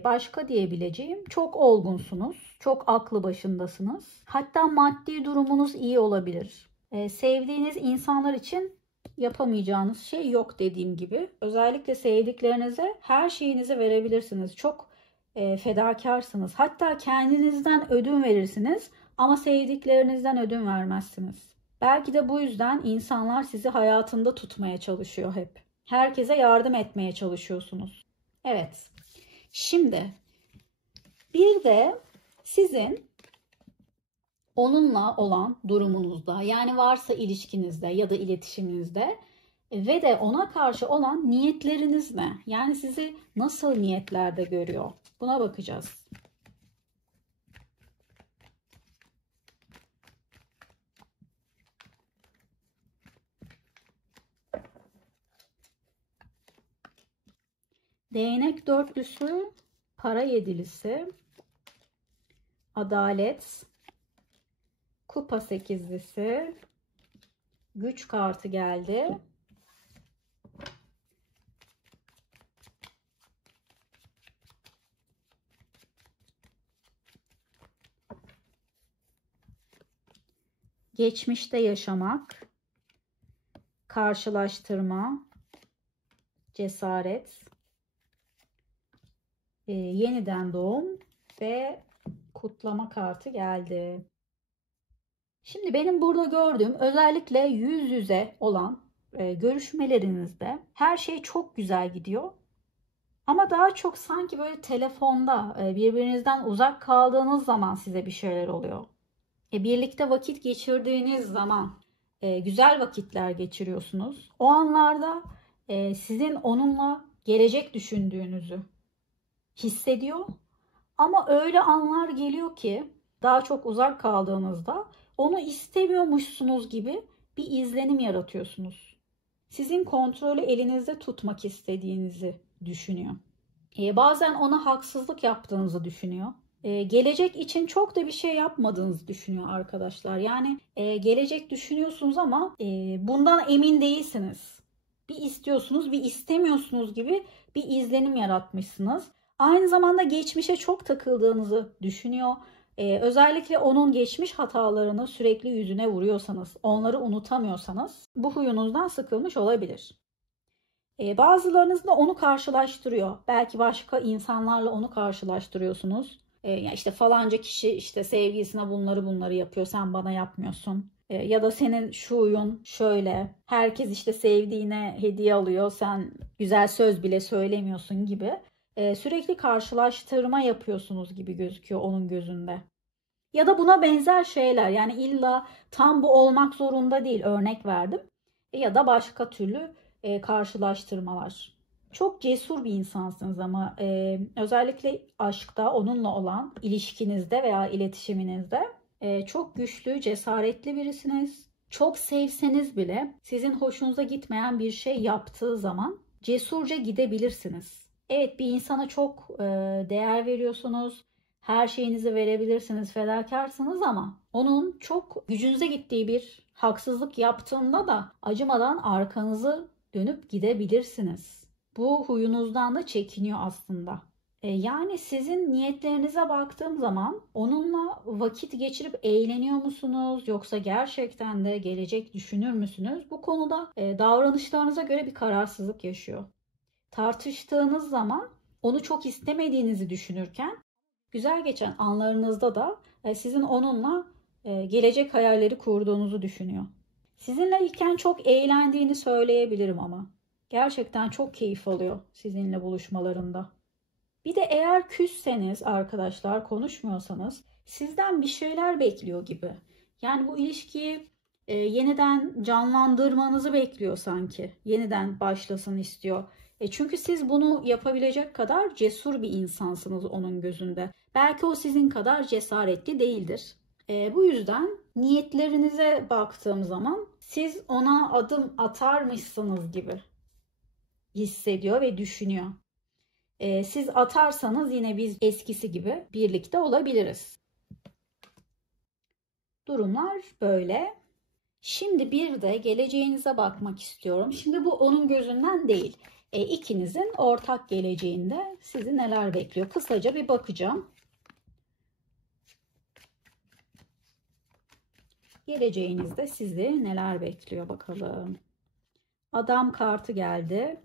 Başka diyebileceğim, çok olgunsunuz, çok aklı başındasınız. Hatta maddi durumunuz iyi olabilir. Sevdiğiniz insanlar için yapamayacağınız şey yok dediğim gibi. Özellikle sevdiklerinize her şeyinizi verebilirsiniz. Çok fedakarsınız. Hatta kendinizden ödün verirsiniz ama sevdiklerinizden ödün vermezsiniz. Belki de bu yüzden insanlar sizi hayatında tutmaya çalışıyor hep. Herkese yardım etmeye çalışıyorsunuz. Evet. Şimdi bir de sizin onunla olan durumunuzda, yani varsa ilişkinizde ya da iletişiminizde ve de ona karşı olan niyetleriniz ne? Yani sizi nasıl niyetlerde görüyor? Buna bakacağız. Değnek dörtlüsü, para yedilisi, adalet, kupa sekizlisi, güç kartı geldi. geçmişte yaşamak, karşılaştırma, cesaret, yeniden doğum ve kutlama kartı geldi. Şimdi benim burada gördüğüm özellikle yüz yüze olan görüşmelerinizde her şey çok güzel gidiyor. Ama daha çok sanki böyle telefonda birbirinizden uzak kaldığınız zaman size bir şeyler oluyor. Birlikte vakit geçirdiğiniz zaman güzel vakitler geçiriyorsunuz. O anlarda sizin onunla gelecek düşündüğünüzü hissediyor. Ama öyle anlar geliyor ki daha çok uzak kaldığınızda onu istemiyormuşsunuz gibi bir izlenim yaratıyorsunuz. Sizin kontrolü elinizde tutmak istediğinizi düşünüyor. Bazen ona haksızlık yaptığınızı düşünüyor. Gelecek için çok da bir şey yapmadığınızı düşünüyor arkadaşlar. Yani gelecek düşünüyorsunuz ama bundan emin değilsiniz. Bir istiyorsunuz, bir istemiyorsunuz gibi bir izlenim yaratmışsınız. Aynı zamanda geçmişe çok takıldığınızı düşünüyor. Özellikle onun geçmiş hatalarını sürekli yüzüne vuruyorsanız, onları unutamıyorsanız bu huyunuzdan sıkılmış olabilir. Bazılarınız da onu karşılaştırıyor. Belki başka insanlarla onu karşılaştırıyorsunuz. Ya işte falanca kişi işte sevgilisine bunları yapıyor, sen bana yapmıyorsun. Ya da senin şu huyun şöyle, herkes işte sevdiğine hediye alıyor, sen güzel söz bile söylemiyorsun gibi. Sürekli karşılaştırma yapıyorsunuz gibi gözüküyor onun gözünde. Ya da buna benzer şeyler, yani illa tam bu olmak zorunda değil, örnek verdim. Ya da başka türlü karşılaştırmalar. Çok cesur bir insansınız ama özellikle aşkta onunla olan ilişkinizde veya iletişiminizde çok güçlü, cesaretli birisiniz. Çok sevseniz bile sizin hoşunuza gitmeyen bir şey yaptığı zaman cesurca gidebilirsiniz. Evet, bir insana çok değer veriyorsunuz. Her şeyinizi verebilirsiniz, fedakarsınız ama onun çok gücünüze gittiği bir haksızlık yaptığında da acımadan arkanızı dönüp gidebilirsiniz. Bu huyunuzdan da çekiniyor aslında. Yani sizin niyetlerinize baktığım zaman onunla vakit geçirip eğleniyor musunuz? Yoksa gerçekten de gelecek düşünür müsünüz? Bu konuda davranışlarınıza göre bir kararsızlık yaşıyor. Tartıştığınız zaman onu çok istemediğinizi düşünürken güzel geçen anlarınızda da sizin onunla gelecek hayalleri kurduğunuzu düşünüyor. Sizinle iken çok eğlendiğini söyleyebilirim ama. Gerçekten çok keyif alıyor sizinle buluşmalarında. Bir de eğer küsseniz arkadaşlar, konuşmuyorsanız sizden bir şeyler bekliyor gibi. Yani bu ilişkiyi yeniden canlandırmanızı bekliyor sanki. Yeniden başlasın istiyor. Çünkü siz bunu yapabilecek kadar cesur bir insansınız onun gözünde. Belki o sizin kadar cesaretli değildir. Bu yüzden niyetlerinize baktığım zaman siz ona adım atarmışsınız gibi hissediyor ve düşünüyor. Siz atarsanız yine biz eskisi gibi birlikte olabiliriz. Durumlar böyle. Şimdi bir de geleceğinize bakmak istiyorum. Şimdi bu onun gözünden değil. İkinizin ortak geleceğinde sizi neler bekliyor? Kısaca bir bakacağım. Geleceğinizde sizi neler bekliyor bakalım. Adam kartı geldi.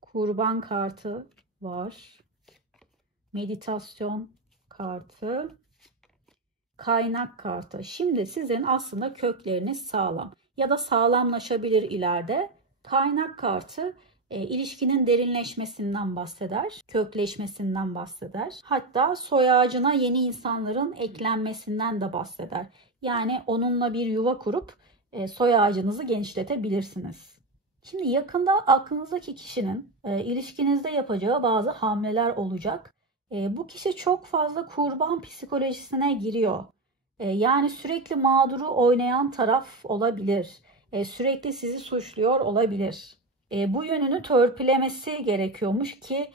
Kurban kartı var. Meditasyon kartı. Kaynak kartı. Şimdi sizin aslında kökleriniz sağlam ya da sağlamlaşabilir ileride. Kaynak kartı ilişkinin derinleşmesinden bahseder, kökleşmesinden bahseder. Hatta soy ağacına yeni insanların eklenmesinden de bahseder. Yani onunla bir yuva kurup soy ağacınızı genişletebilirsiniz. Şimdi yakında aklınızdaki kişinin ilişkinizde yapacağı bazı hamleler olacak. Bu kişi çok fazla kurban psikolojisine giriyor. Yani sürekli mağduru oynayan taraf olabilir. Sürekli sizi suçluyor olabilir. Bu yönünü törpülemesi gerekiyormuş ki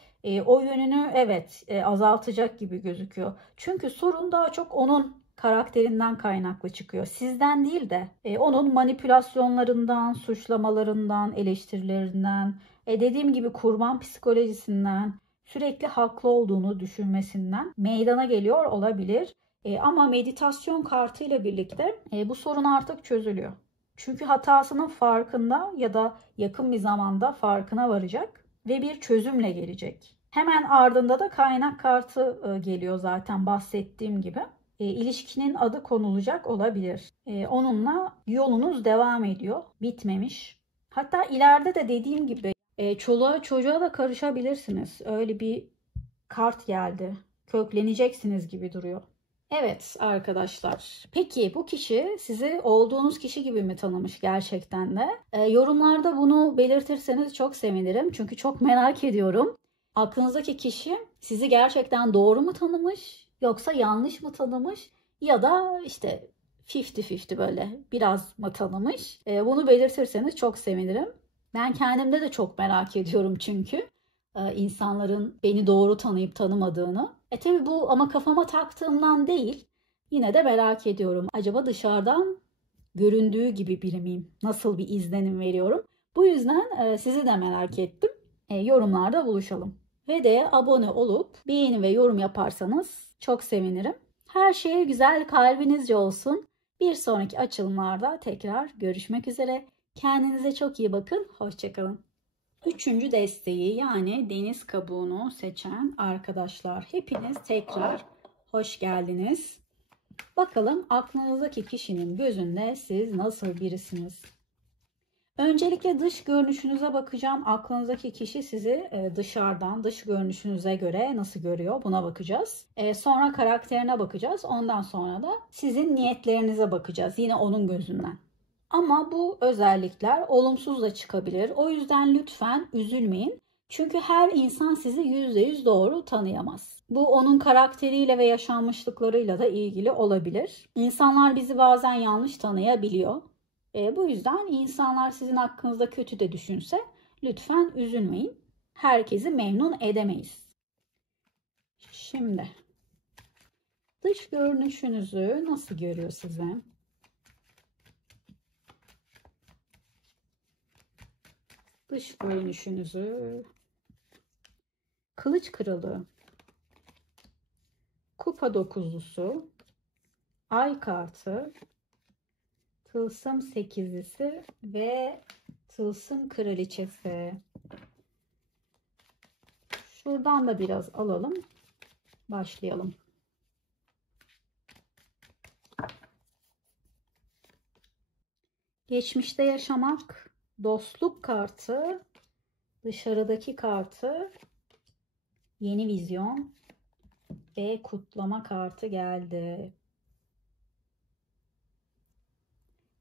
o yönünü evet azaltacak gibi gözüküyor. Çünkü sorun daha çok onun karakterinden kaynaklı çıkıyor. Sizden değil de onun manipülasyonlarından, suçlamalarından, eleştirilerinden, dediğim gibi kurban psikolojisinden, sürekli haklı olduğunu düşünmesinden meydana geliyor olabilir. Ama meditasyon kartıyla birlikte bu sorun artık çözülüyor. Çünkü hatasının farkında ya da yakın bir zamanda farkına varacak ve bir çözümle gelecek. Hemen ardında da kaynak kartı geliyor zaten bahsettiğim gibi. İlişkinin adı konulacak olabilir. Onunla yolunuz devam ediyor, bitmemiş. Hatta ileride de dediğim gibi çoluğa çocuğa da karışabilirsiniz. Öyle bir kart geldi. Kökleneceksiniz gibi duruyor. Evet arkadaşlar. Peki bu kişi sizi olduğunuz kişi gibi mi tanımış gerçekten de? Yorumlarda bunu belirtirseniz çok sevinirim. Çünkü çok merak ediyorum. Aklınızdaki kişi sizi gerçekten doğru mu tanımış yoksa yanlış mı tanımış ya da işte 50-50 böyle biraz mı tanımış? Bunu belirtirseniz çok sevinirim. Ben kendimde de çok merak ediyorum çünkü insanların beni doğru tanıyıp tanımadığını. Tabii bu ama kafama taktığımdan değil. Yine de merak ediyorum. Acaba dışarıdan göründüğü gibi biri miyim? Nasıl bir izlenim veriyorum? Bu yüzden sizi de merak ettim. Yorumlarda buluşalım. Ve de abone olup beğeni ve yorum yaparsanız çok sevinirim. Her şey güzel kalbinizce olsun. Bir sonraki açılımlarda tekrar görüşmek üzere. Kendinize çok iyi bakın. Hoşçakalın. Üçüncü desteği yani deniz kabuğunu seçen arkadaşlar. Hepiniz tekrar hoş geldiniz. Bakalım aklınızdaki kişinin gözünde siz nasıl birisiniz? Öncelikle dış görünüşünüze bakacağım. Aklınızdaki kişi sizi dışarıdan, dış görünüşünüze göre nasıl görüyor? Buna bakacağız. Sonra karakterine bakacağız. Ondan sonra da sizin niyetlerinize bakacağız. Yine onun gözünden. Ama bu özellikler olumsuz da çıkabilir. O yüzden lütfen üzülmeyin. Çünkü her insan sizi %100 doğru tanıyamaz. Bu onun karakteriyle ve yaşanmışlıklarıyla da ilgili olabilir. İnsanlar bizi bazen yanlış tanıyabiliyor. Bu yüzden insanlar sizin hakkınızda kötü de düşünse lütfen üzülmeyin. Herkesi memnun edemeyiz. Şimdi dış görünüşünüzü nasıl görüyor size? Dış görünüşünüzü. Kılıç kralı, kupa dokuzlusu, ay kartı, tılsım sekizlisi ve tılsım kraliçesi. Şuradan da biraz alalım. Başlayalım. Geçmişte yaşamak, dostluk kartı, dışarıdaki kartı, yeni vizyon ve kutlama kartı geldi.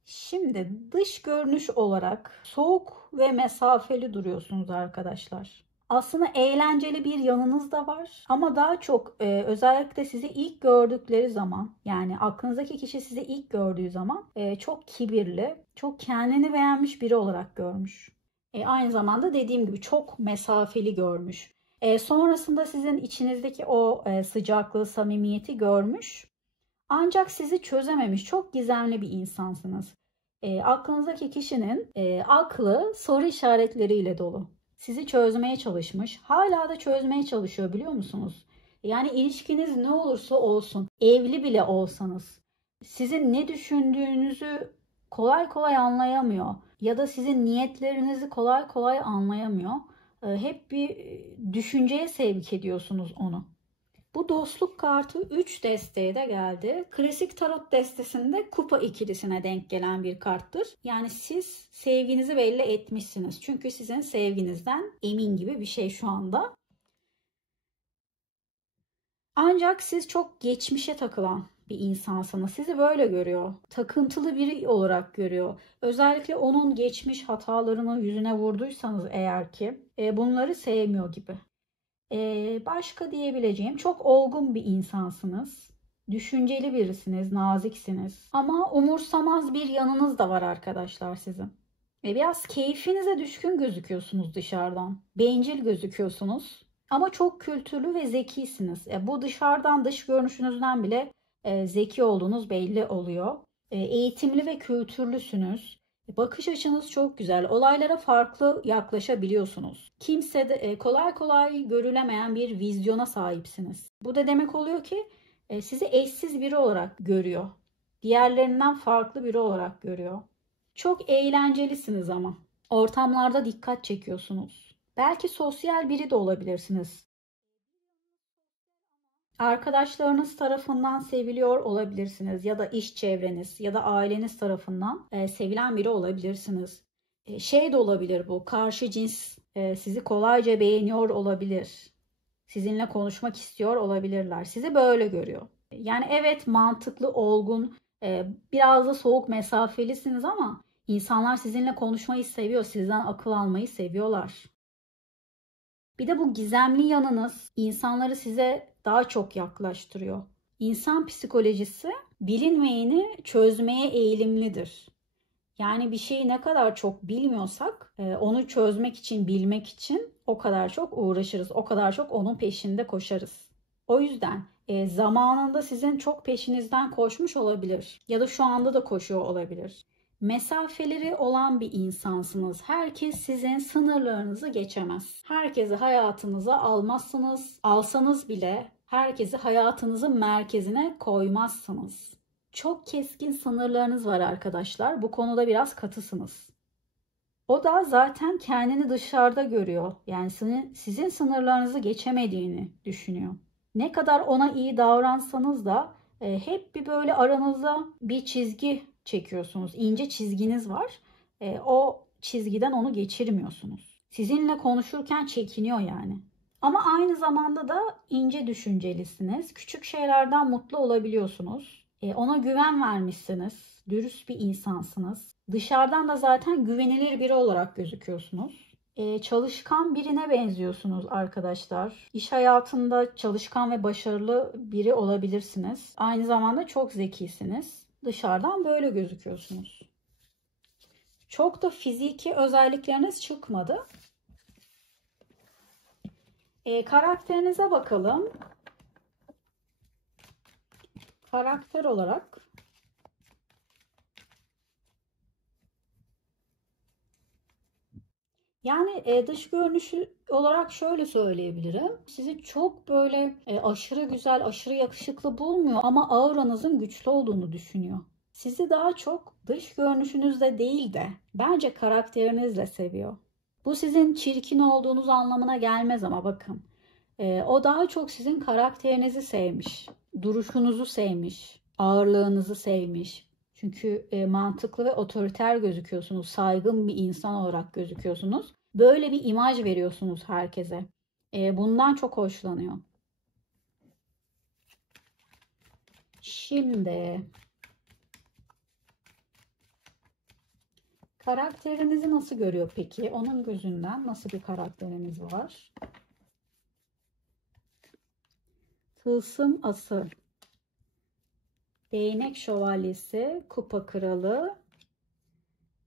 Şimdi dış görünüş olarak soğuk ve mesafeli duruyorsunuz arkadaşlar. Aslında eğlenceli bir yanınız da var ama daha çok özellikle sizi ilk gördükleri zaman yani aklınızdaki kişi sizi ilk gördüğü zaman çok kibirli, çok kendini beğenmiş biri olarak görmüş. Aynı zamanda dediğim gibi çok mesafeli görmüş. Sonrasında sizin içinizdeki o sıcaklığı, samimiyeti görmüş. Ancak sizi çözememiş. Çok gizemli bir insansınız. Aklınızdaki kişinin aklı soru işaretleriyle dolu. Sizi çözmeye çalışmış. Hala da çözmeye çalışıyor biliyor musunuz? Yani ilişkiniz ne olursa olsun, evli bile olsanız, sizin ne düşündüğünüzü kolay kolay anlayamıyor. Ya da sizin niyetlerinizi kolay kolay anlayamıyor. Hep bir düşünceye sevk ediyorsunuz onu. Bu dostluk kartı 3 desteğe de geldi. Klasik tarot destesinde kupa ikilisine denk gelen bir karttır. Yani siz sevginizi belli etmişsiniz. Çünkü sizin sevginizden emin gibi bir şey şu anda. Ancak siz çok geçmişe takılan bir insansınız. Sizi böyle görüyor. Takıntılı biri olarak görüyor. Özellikle onun geçmiş hatalarını yüzüne vurduysanız eğer ki bunları sevmiyor gibi. Başka diyebileceğim çok olgun bir insansınız. Düşünceli birisiniz, naziksiniz. Ama umursamaz bir yanınız da var arkadaşlar sizin. Biraz keyfinize düşkün gözüküyorsunuz dışarıdan. Bencil gözüküyorsunuz. Ama çok kültürlü ve zekisiniz. Bu dışarıdan, dış görünüşünüzden bile zeki olduğunuz belli oluyor. Eğitimli ve kültürlüsünüz. Bakış açınız çok güzel. Olaylara farklı yaklaşabiliyorsunuz. Kimse de kolay kolay görülemeyen bir vizyona sahipsiniz. Bu da demek oluyor ki Sizi eşsiz biri olarak görüyor. Diğerlerinden farklı biri olarak görüyor. Çok eğlencelisiniz ama. Ortamlarda dikkat çekiyorsunuz. Belki sosyal biri de olabilirsiniz. Arkadaşlarınız tarafından seviliyor olabilirsiniz ya da iş çevreniz ya da aileniz tarafından sevilen biri olabilirsiniz. Şey de olabilir bu, karşı cins sizi kolayca beğeniyor olabilir. Sizinle konuşmak istiyor olabilirler. Sizi böyle görüyor. Yani evet, mantıklı, olgun, biraz da soğuk mesafelisiniz ama insanlar sizinle konuşmayı seviyor. Sizden akıl almayı seviyorlar. Bir de bu gizemli yanınız insanları size daha çok yaklaştırıyor. İnsan psikolojisi bilinmeyeni çözmeye eğilimlidir. Yani bir şeyi ne kadar çok bilmiyorsak onu çözmek için, bilmek için o kadar çok uğraşırız. O kadar çok onun peşinde koşarız. O yüzden zamanında sizin çok peşinizden koşmuş olabilir. Ya da şu anda da koşuyor olabilir. Mesafeleri olan bir insansınız. Herkes sizin sınırlarınızı geçemez. Herkesi hayatınıza almazsınız. Alsanız bile herkesi hayatınızın merkezine koymazsınız. Çok keskin sınırlarınız var arkadaşlar. Bu konuda biraz katısınız. O da zaten kendini dışarıda görüyor. Yani sizin sınırlarınızı geçemediğini düşünüyor. Ne kadar ona iyi davransanız da hep bir böyle aranızda bir çizgi çekiyorsunuz. İnce çizginiz var. O çizgiden onu geçirmiyorsunuz. Sizinle konuşurken çekiniyor yani. Ama aynı zamanda da ince düşüncelisiniz. Küçük şeylerden mutlu olabiliyorsunuz. Ona güven vermişsiniz. Dürüst bir insansınız. Dışarıdan da zaten güvenilir biri olarak gözüküyorsunuz. Çalışkan birine benziyorsunuz arkadaşlar. İş hayatında çalışkan ve başarılı biri olabilirsiniz. Aynı zamanda çok zekisiniz. Dışarıdan böyle gözüküyorsunuz. Çok da fiziki özellikleriniz çıkmadı. Karakterinize bakalım. Karakter olarak yani dış görünüşü olarak şöyle söyleyebilirim. Sizi çok böyle aşırı güzel, aşırı yakışıklı bulmuyor ama auranızın güçlü olduğunu düşünüyor. Sizi daha çok dış görünüşünüzle değil de bence karakterinizle seviyor. Bu sizin çirkin olduğunuz anlamına gelmez ama bakın. O daha çok sizin karakterinizi sevmiş, duruşunuzu sevmiş, ağırlığınızı sevmiş. Çünkü mantıklı ve otoriter gözüküyorsunuz, saygın bir insan olarak gözüküyorsunuz. Böyle bir imaj veriyorsunuz herkese. Bundan çok hoşlanıyor. Şimdi karakterinizi nasıl görüyor peki? Onun gözünden nasıl bir karakteriniz var? Tılsım ası, değnek şövalyesi, kupa kralı,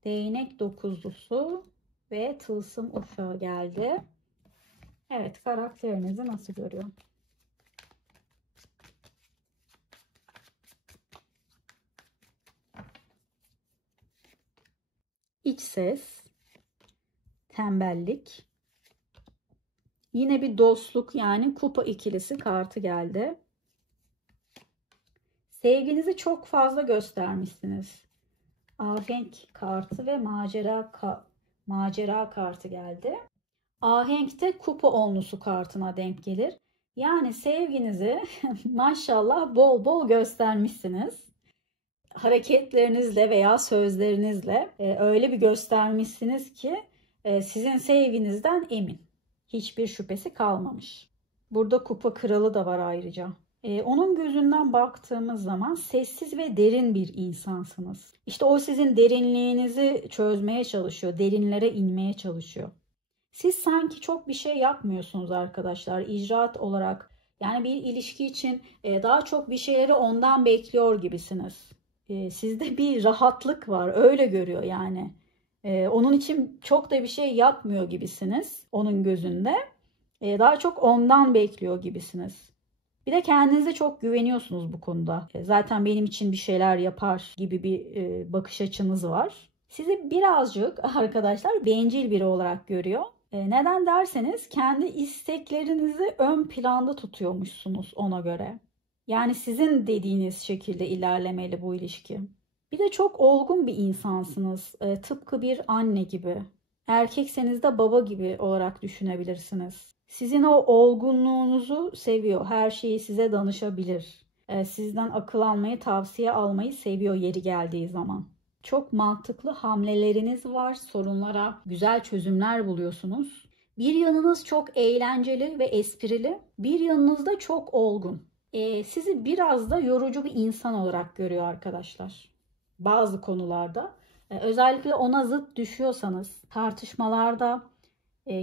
değnek dokuzlusu ve tılsım uşağı geldi. Evet, karakterinizi nasıl görüyor? İç ses, tembellik, yine bir dostluk yani kupa ikilisi kartı geldi. Sevginizi çok fazla göstermişsiniz. Ahenk kartı ve macera kartı geldi. Ahenk de kupa onlusu kartına denk gelir. Yani sevginizi maşallah bol bol göstermişsiniz. Hareketlerinizle veya sözlerinizle öyle bir göstermişsiniz ki sizin sevginizden emin. Hiçbir şüphesi kalmamış. Burada kupa kralı da var ayrıca. Onun gözünden baktığımız zaman sessiz ve derin bir insansınız. İşte o sizin derinliğinizi çözmeye çalışıyor, derinlere inmeye çalışıyor. Siz sanki çok bir şey yapmıyorsunuz arkadaşlar, icraat olarak. Yani bir ilişki için daha çok bir şeyleri ondan bekliyor gibisiniz. Sizde bir rahatlık var, öyle görüyor yani. Onun için çok da bir şey yapmıyor gibisiniz onun gözünde. Daha çok ondan bekliyor gibisiniz. Bir de kendinize çok güveniyorsunuz bu konuda. Zaten benim için bir şeyler yapar gibi bir bakış açınız var. Sizi birazcık arkadaşlar bencil biri olarak görüyor. Neden derseniz kendi isteklerinizi ön planda tutuyormuşsunuz ona göre. Yani sizin dediğiniz şekilde ilerlemeli bu ilişki. Bir de çok olgun bir insansınız. Tıpkı bir anne gibi. Erkekseniz de baba gibi olarak düşünebilirsiniz. Sizin o olgunluğunuzu seviyor. Her şeyi size danışabilir. Sizden akıl almayı, tavsiye almayı seviyor yeri geldiği zaman. Çok mantıklı hamleleriniz var. Sorunlara güzel çözümler buluyorsunuz. Bir yanınız çok eğlenceli ve esprili. Bir yanınız da çok olgun. Sizi biraz da yorucu bir insan olarak görüyor arkadaşlar. Bazı konularda. Özellikle ona zıt düşüyorsanız, tartışmalarda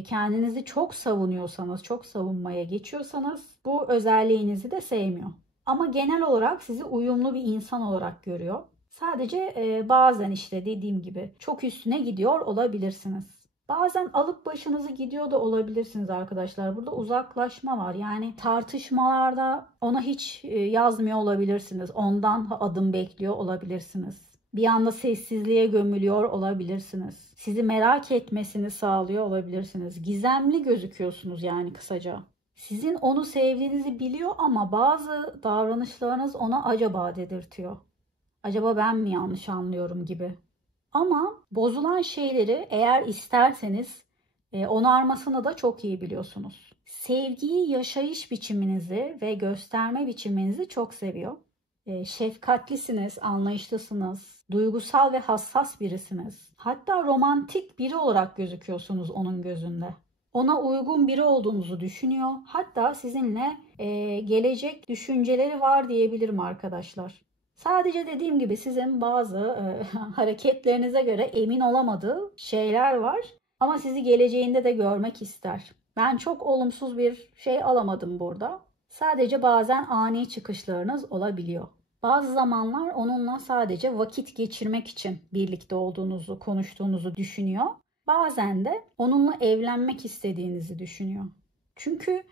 kendinizi çok savunuyorsanız, çok savunmaya geçiyorsanız bu özelliğinizi de sevmiyor. Ama genel olarak sizi uyumlu bir insan olarak görüyor. Sadece bazen işte dediğim gibi çok üstüne gidiyor olabilirsiniz. Bazen alıp başınızı gidiyor da olabilirsiniz arkadaşlar. Burada uzaklaşma var. Yani tartışmalarda ona hiç yazmıyor olabilirsiniz. Ondan adım bekliyor olabilirsiniz. Bir anda sessizliğe gömülüyor olabilirsiniz. Sizi merak etmesini sağlıyor olabilirsiniz. Gizemli gözüküyorsunuz yani kısaca. Sizin onu sevdiğinizi biliyor ama bazı davranışlarınız ona acaba dedirtiyor. Acaba ben mi yanlış anlıyorum gibi. Ama bozulan şeyleri eğer isterseniz onarmasını da çok iyi biliyorsunuz. Sevgiyi yaşayış biçiminizi ve gösterme biçiminizi çok seviyor. Şefkatlisiniz, anlayışlısınız, duygusal ve hassas birisiniz. Hatta romantik biri olarak gözüküyorsunuz onun gözünde. Ona uygun biri olduğunuzu düşünüyor. Hatta sizinle gelecek düşünceleri var diyebilirim arkadaşlar. Sadece dediğim gibi sizin bazı hareketlerinize göre emin olamadığı şeyler var. Ama sizi geleceğinde de görmek ister. Ben çok olumsuz bir şey alamadım burada. Sadece bazen ani çıkışlarınız olabiliyor. Bazı zamanlar onunla sadece vakit geçirmek için birlikte olduğunuzu, konuştuğunuzu düşünüyor. Bazen de onunla evlenmek istediğinizi düşünüyor. Çünkü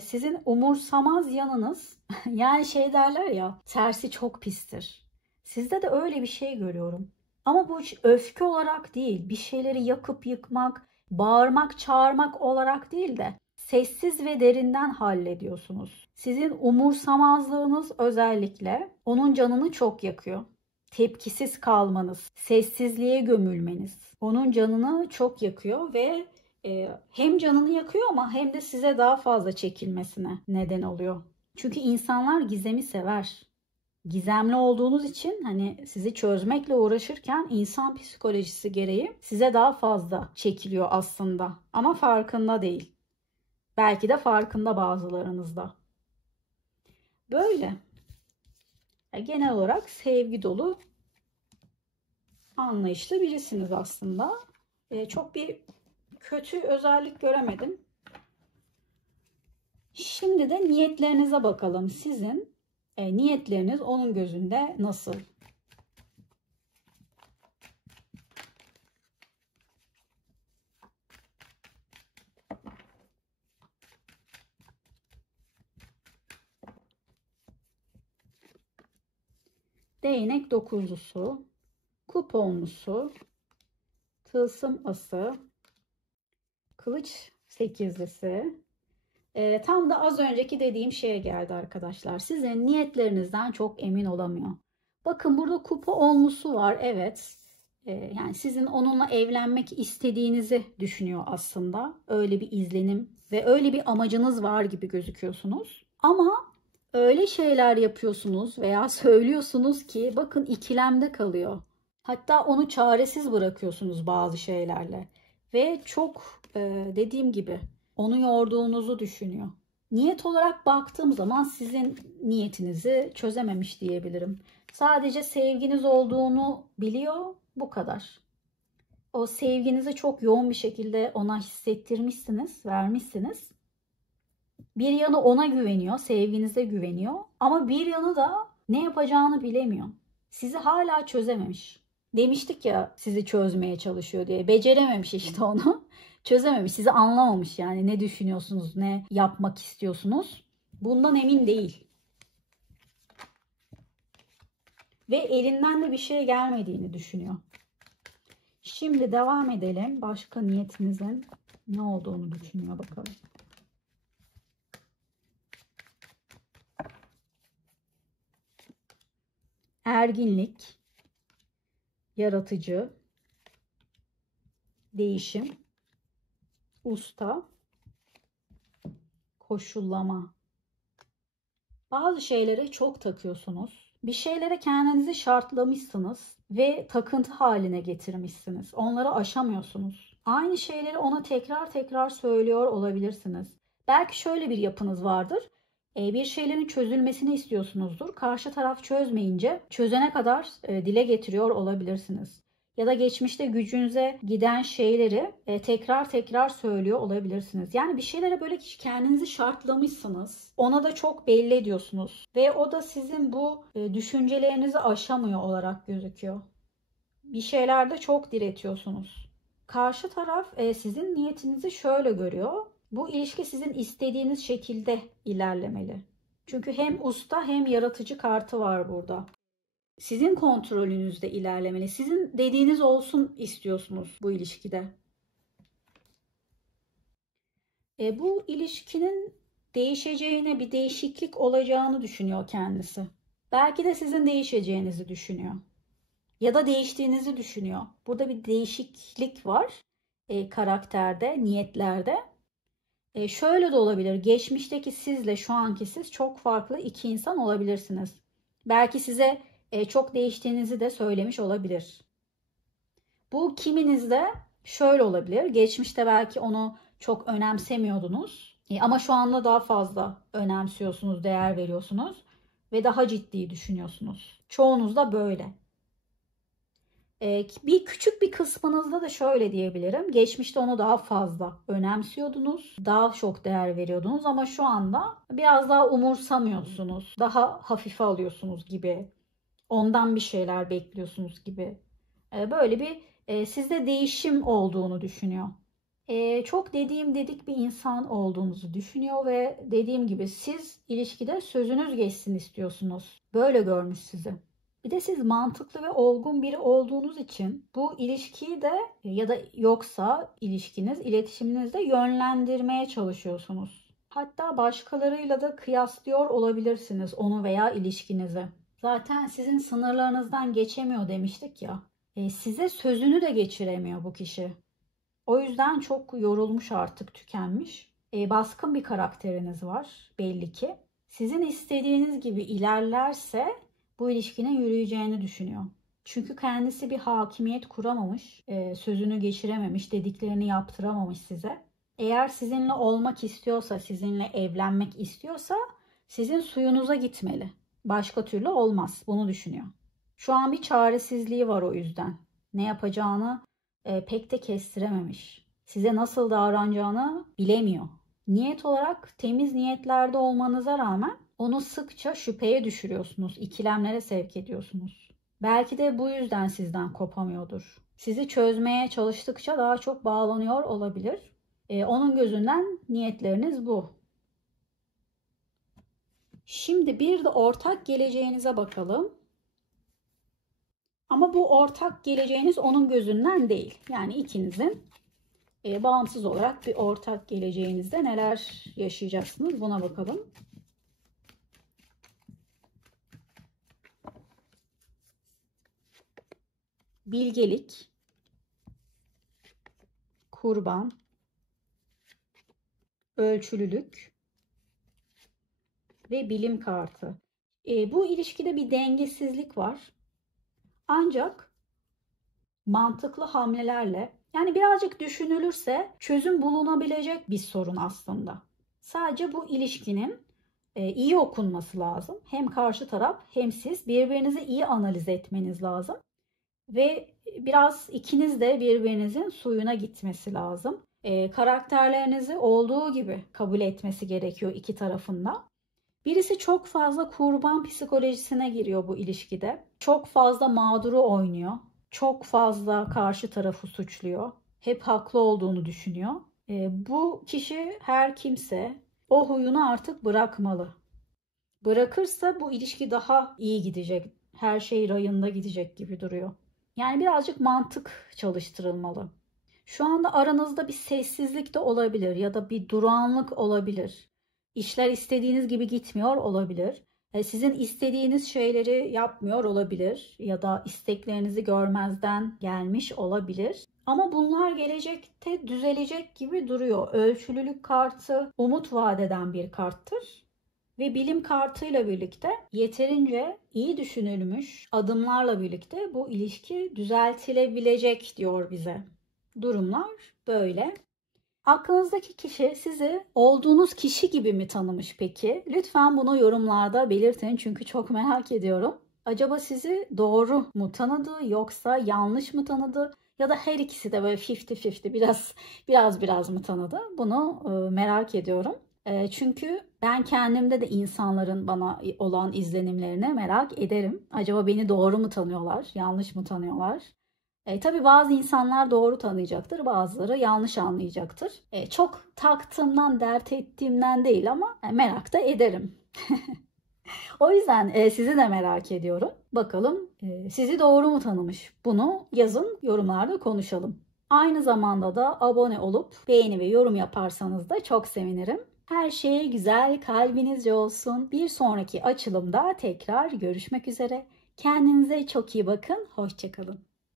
sizin umursamaz yanınız, yani şey derler ya, tersi çok pistir. Sizde de öyle bir şey görüyorum. Ama bu hiç öfke olarak değil, bir şeyleri yakıp yıkmak, bağırmak, çağırmak olarak değil de sessiz ve derinden hallediyorsunuz. Sizin umursamazlığınız özellikle onun canını çok yakıyor. Tepkisiz kalmanız, sessizliğe gömülmeniz onun canını çok yakıyor ve hem canını yakıyor ama hem de size daha fazla çekilmesine neden oluyor. Çünkü insanlar gizemi sever. Gizemli olduğunuz için hani sizi çözmekle uğraşırken insan psikolojisi gereği size daha fazla çekiliyor aslında. Ama farkında değil. Belki de farkında bazılarınızda. Böyle. Genel olarak sevgi dolu, anlayışlı birisiniz aslında. Çok bir kötü özellik göremedim. Şimdi de niyetlerinize bakalım. Sizin niyetleriniz onun gözünde nasıl? Değnek dokuzlusu, kupa onlusu, tılsım ası, kılıç sekizlisi. Tam da az önceki dediğim şeye geldi arkadaşlar. Sizin niyetlerinizden çok emin olamıyor. Bakın burada kupa onlusu var. Evet. Yani sizin onunla evlenmek istediğinizi düşünüyor aslında. Öyle bir izlenim ve öyle bir amacınız var gibi gözüküyorsunuz. Ama öyle şeyler yapıyorsunuz veya söylüyorsunuz ki bakın ikilemde kalıyor. Hatta onu çaresiz bırakıyorsunuz bazı şeylerle. Ve çok dediğim gibi onu yorduğunuzu düşünüyor. Niyet olarak baktığım zaman sizin niyetinizi çözememiş diyebilirim. Sadece sevginiz olduğunu biliyor, bu kadar. O sevginizi çok yoğun bir şekilde ona hissettirmişsiniz, vermişsiniz. Bir yanı ona güveniyor, sevginize güveniyor. Ama bir yanı da ne yapacağını bilemiyor. Sizi hala çözememiş. Demiştik ya sizi çözmeye çalışıyor diye. Becerememiş işte onu. Çözememiş, sizi anlamamış yani ne düşünüyorsunuz, ne yapmak istiyorsunuz. Bundan emin değil. Ve elinden de bir şey gelmediğini düşünüyor. Şimdi devam edelim. Başka niyetinizin ne olduğunu düşünüyor bakalım. erginlik, yaratıcı, değişim, usta, koşullama. Bazı şeylere çok takıyorsunuz. Bir şeylere kendinizi şartlamışsınız ve takıntı haline getirmişsiniz. Onları aşamıyorsunuz. Aynı şeyleri ona tekrar tekrar söylüyor olabilirsiniz. Belki şöyle bir yapınız vardır. Bir şeylerin çözülmesini istiyorsunuzdur. Karşı taraf çözmeyince çözene kadar dile getiriyor olabilirsiniz. Ya da geçmişte gücünüze giden şeyleri tekrar tekrar söylüyor olabilirsiniz. Yani bir şeylere böyle kendinizi şartlamışsınız. Ona da çok belli ediyorsunuz. Ve o da sizin bu düşüncelerinizi aşamıyor olarak gözüküyor. Bir şeylerde çok diretiyorsunuz. Karşı taraf sizin niyetinizi şöyle görüyor. Bu ilişki sizin istediğiniz şekilde ilerlemeli. Çünkü hem usta hem yaratıcı kartı var burada. Sizin kontrolünüzde ilerlemeli. Sizin dediğiniz olsun istiyorsunuz bu ilişkide. Bu ilişkinin değişeceğine, bir değişiklik olacağını düşünüyor kendisi. Belki de sizin değişeceğinizi düşünüyor. Ya da değiştiğinizi düşünüyor. Burada bir değişiklik var karakterde, niyetlerde. Şöyle de olabilir. Geçmişteki sizle şu anki siz çok farklı iki insan olabilirsiniz. Belki size çok değiştiğinizi de söylemiş olabilir. Bu kiminizde şöyle olabilir. Geçmişte belki onu çok önemsemiyordunuz. Ama şu anda daha fazla önemsiyorsunuz, değer veriyorsunuz ve daha ciddi düşünüyorsunuz. Çoğunuz da böyle. Bir küçük bir kısmınızda da şöyle diyebilirim. Geçmişte onu daha fazla önemsiyordunuz. Daha çok değer veriyordunuz ama şu anda biraz daha umursamıyorsunuz. Daha hafife alıyorsunuz gibi. Ondan bir şeyler bekliyorsunuz gibi. Böyle bir sizde değişim olduğunu düşünüyor. Çok dedik bir insan olduğunuzu düşünüyor ve dediğim gibi siz ilişkide sözünüz geçsin istiyorsunuz. Böyle görmüş sizi. Bir de siz mantıklı ve olgun biri olduğunuz için bu ilişkiyi de ya da yoksa ilişkiniz, iletişiminizde yönlendirmeye çalışıyorsunuz. Hatta başkalarıyla da kıyaslıyor olabilirsiniz onu veya ilişkinizi. Zaten sizin sınırlarınızdan geçemiyor demiştik ya. Size sözünü de geçiremiyor bu kişi. O yüzden çok yorulmuş artık, tükenmiş. Baskın bir karakteriniz var belli ki. Sizin istediğiniz gibi ilerlerse bu ilişkinin yürüyeceğini düşünüyor. Çünkü kendisi bir hakimiyet kuramamış, sözünü geçirememiş, dediklerini yaptıramamış size. Eğer sizinle olmak istiyorsa, sizinle evlenmek istiyorsa sizin suyunuza gitmeli. Başka türlü olmaz. Bunu düşünüyor. Şu an bir çaresizliği var o yüzden. Ne yapacağını pek de kestirememiş. Size nasıl davranacağını bilemiyor. Niyet olarak temiz niyetlerde olmanıza rağmen onu sıkça şüpheye düşürüyorsunuz. İkilemlere sevk ediyorsunuz. Belki de bu yüzden sizden kopamıyordur. Sizi çözmeye çalıştıkça daha çok bağlanıyor olabilir. Onun gözünden niyetleriniz bu. Şimdi bir de ortak geleceğinize bakalım. Ama bu ortak geleceğiniz onun gözünden değil. Yani ikinizin bağımsız olarak bir ortak geleceğinizde neler yaşayacaksınız buna bakalım. Bilgelik, kurban, ölçülülük ve bilim kartı. Bu ilişkide bir dengesizlik var. Ancak mantıklı hamlelerle, yani birazcık düşünülürse çözüm bulunabilecek bir sorun aslında. Sadece bu ilişkinin iyi okunması lazım. Hem karşı taraf hem siz birbirinizi iyi analiz etmeniz lazım. Ve biraz ikiniz de birbirinizin suyuna gitmesi lazım. Karakterlerinizi olduğu gibi kabul etmesi gerekiyor iki tarafında. Birisi çok fazla kurban psikolojisine giriyor bu ilişkide. Çok fazla mağduru oynuyor. Çok fazla karşı tarafı suçluyor. Hep haklı olduğunu düşünüyor. Bu kişi her kimse o huyunu artık bırakmalı. Bırakırsa bu ilişki daha iyi gidecek. Her şey rayında gidecek gibi duruyor. Yani birazcık mantık çalıştırılmalı. Şu anda aranızda bir sessizlik de olabilir ya da bir durağanlık olabilir. İşler istediğiniz gibi gitmiyor olabilir. Sizin istediğiniz şeyleri yapmıyor olabilir ya da isteklerinizi görmezden gelmiş olabilir. Ama bunlar gelecekte düzelecek gibi duruyor. Ölçülülük kartı umut vaat eden bir karttır. Ve bilim kartıyla birlikte yeterince iyi düşünülmüş adımlarla birlikte bu ilişki düzeltilebilecek diyor bize. Durumlar böyle. Aklınızdaki kişi sizi olduğunuz kişi gibi mi tanımış peki? Lütfen bunu yorumlarda belirtin çünkü çok merak ediyorum. Acaba sizi doğru mu tanıdı yoksa yanlış mı tanıdı? Ya da her ikisi de böyle 50-50 biraz mı tanıdı? Bunu merak ediyorum. Çünkü ben kendimde de insanların bana olan izlenimlerini merak ederim. Acaba beni doğru mu tanıyorlar, yanlış mı tanıyorlar? Tabii bazı insanlar doğru tanıyacaktır, bazıları yanlış anlayacaktır. Çok taktığımdan, dert ettiğimden değil ama merak da ederim. O yüzden sizi de merak ediyorum. Bakalım sizi doğru mu tanımış? Bunu yazın, yorumlarda konuşalım. Aynı zamanda da abone olup beğeni ve yorum yaparsanız da çok sevinirim. Her şey güzel, kalbinizce olsun. Bir sonraki açılımda tekrar görüşmek üzere. Kendinize çok iyi bakın. Hoşça kalın.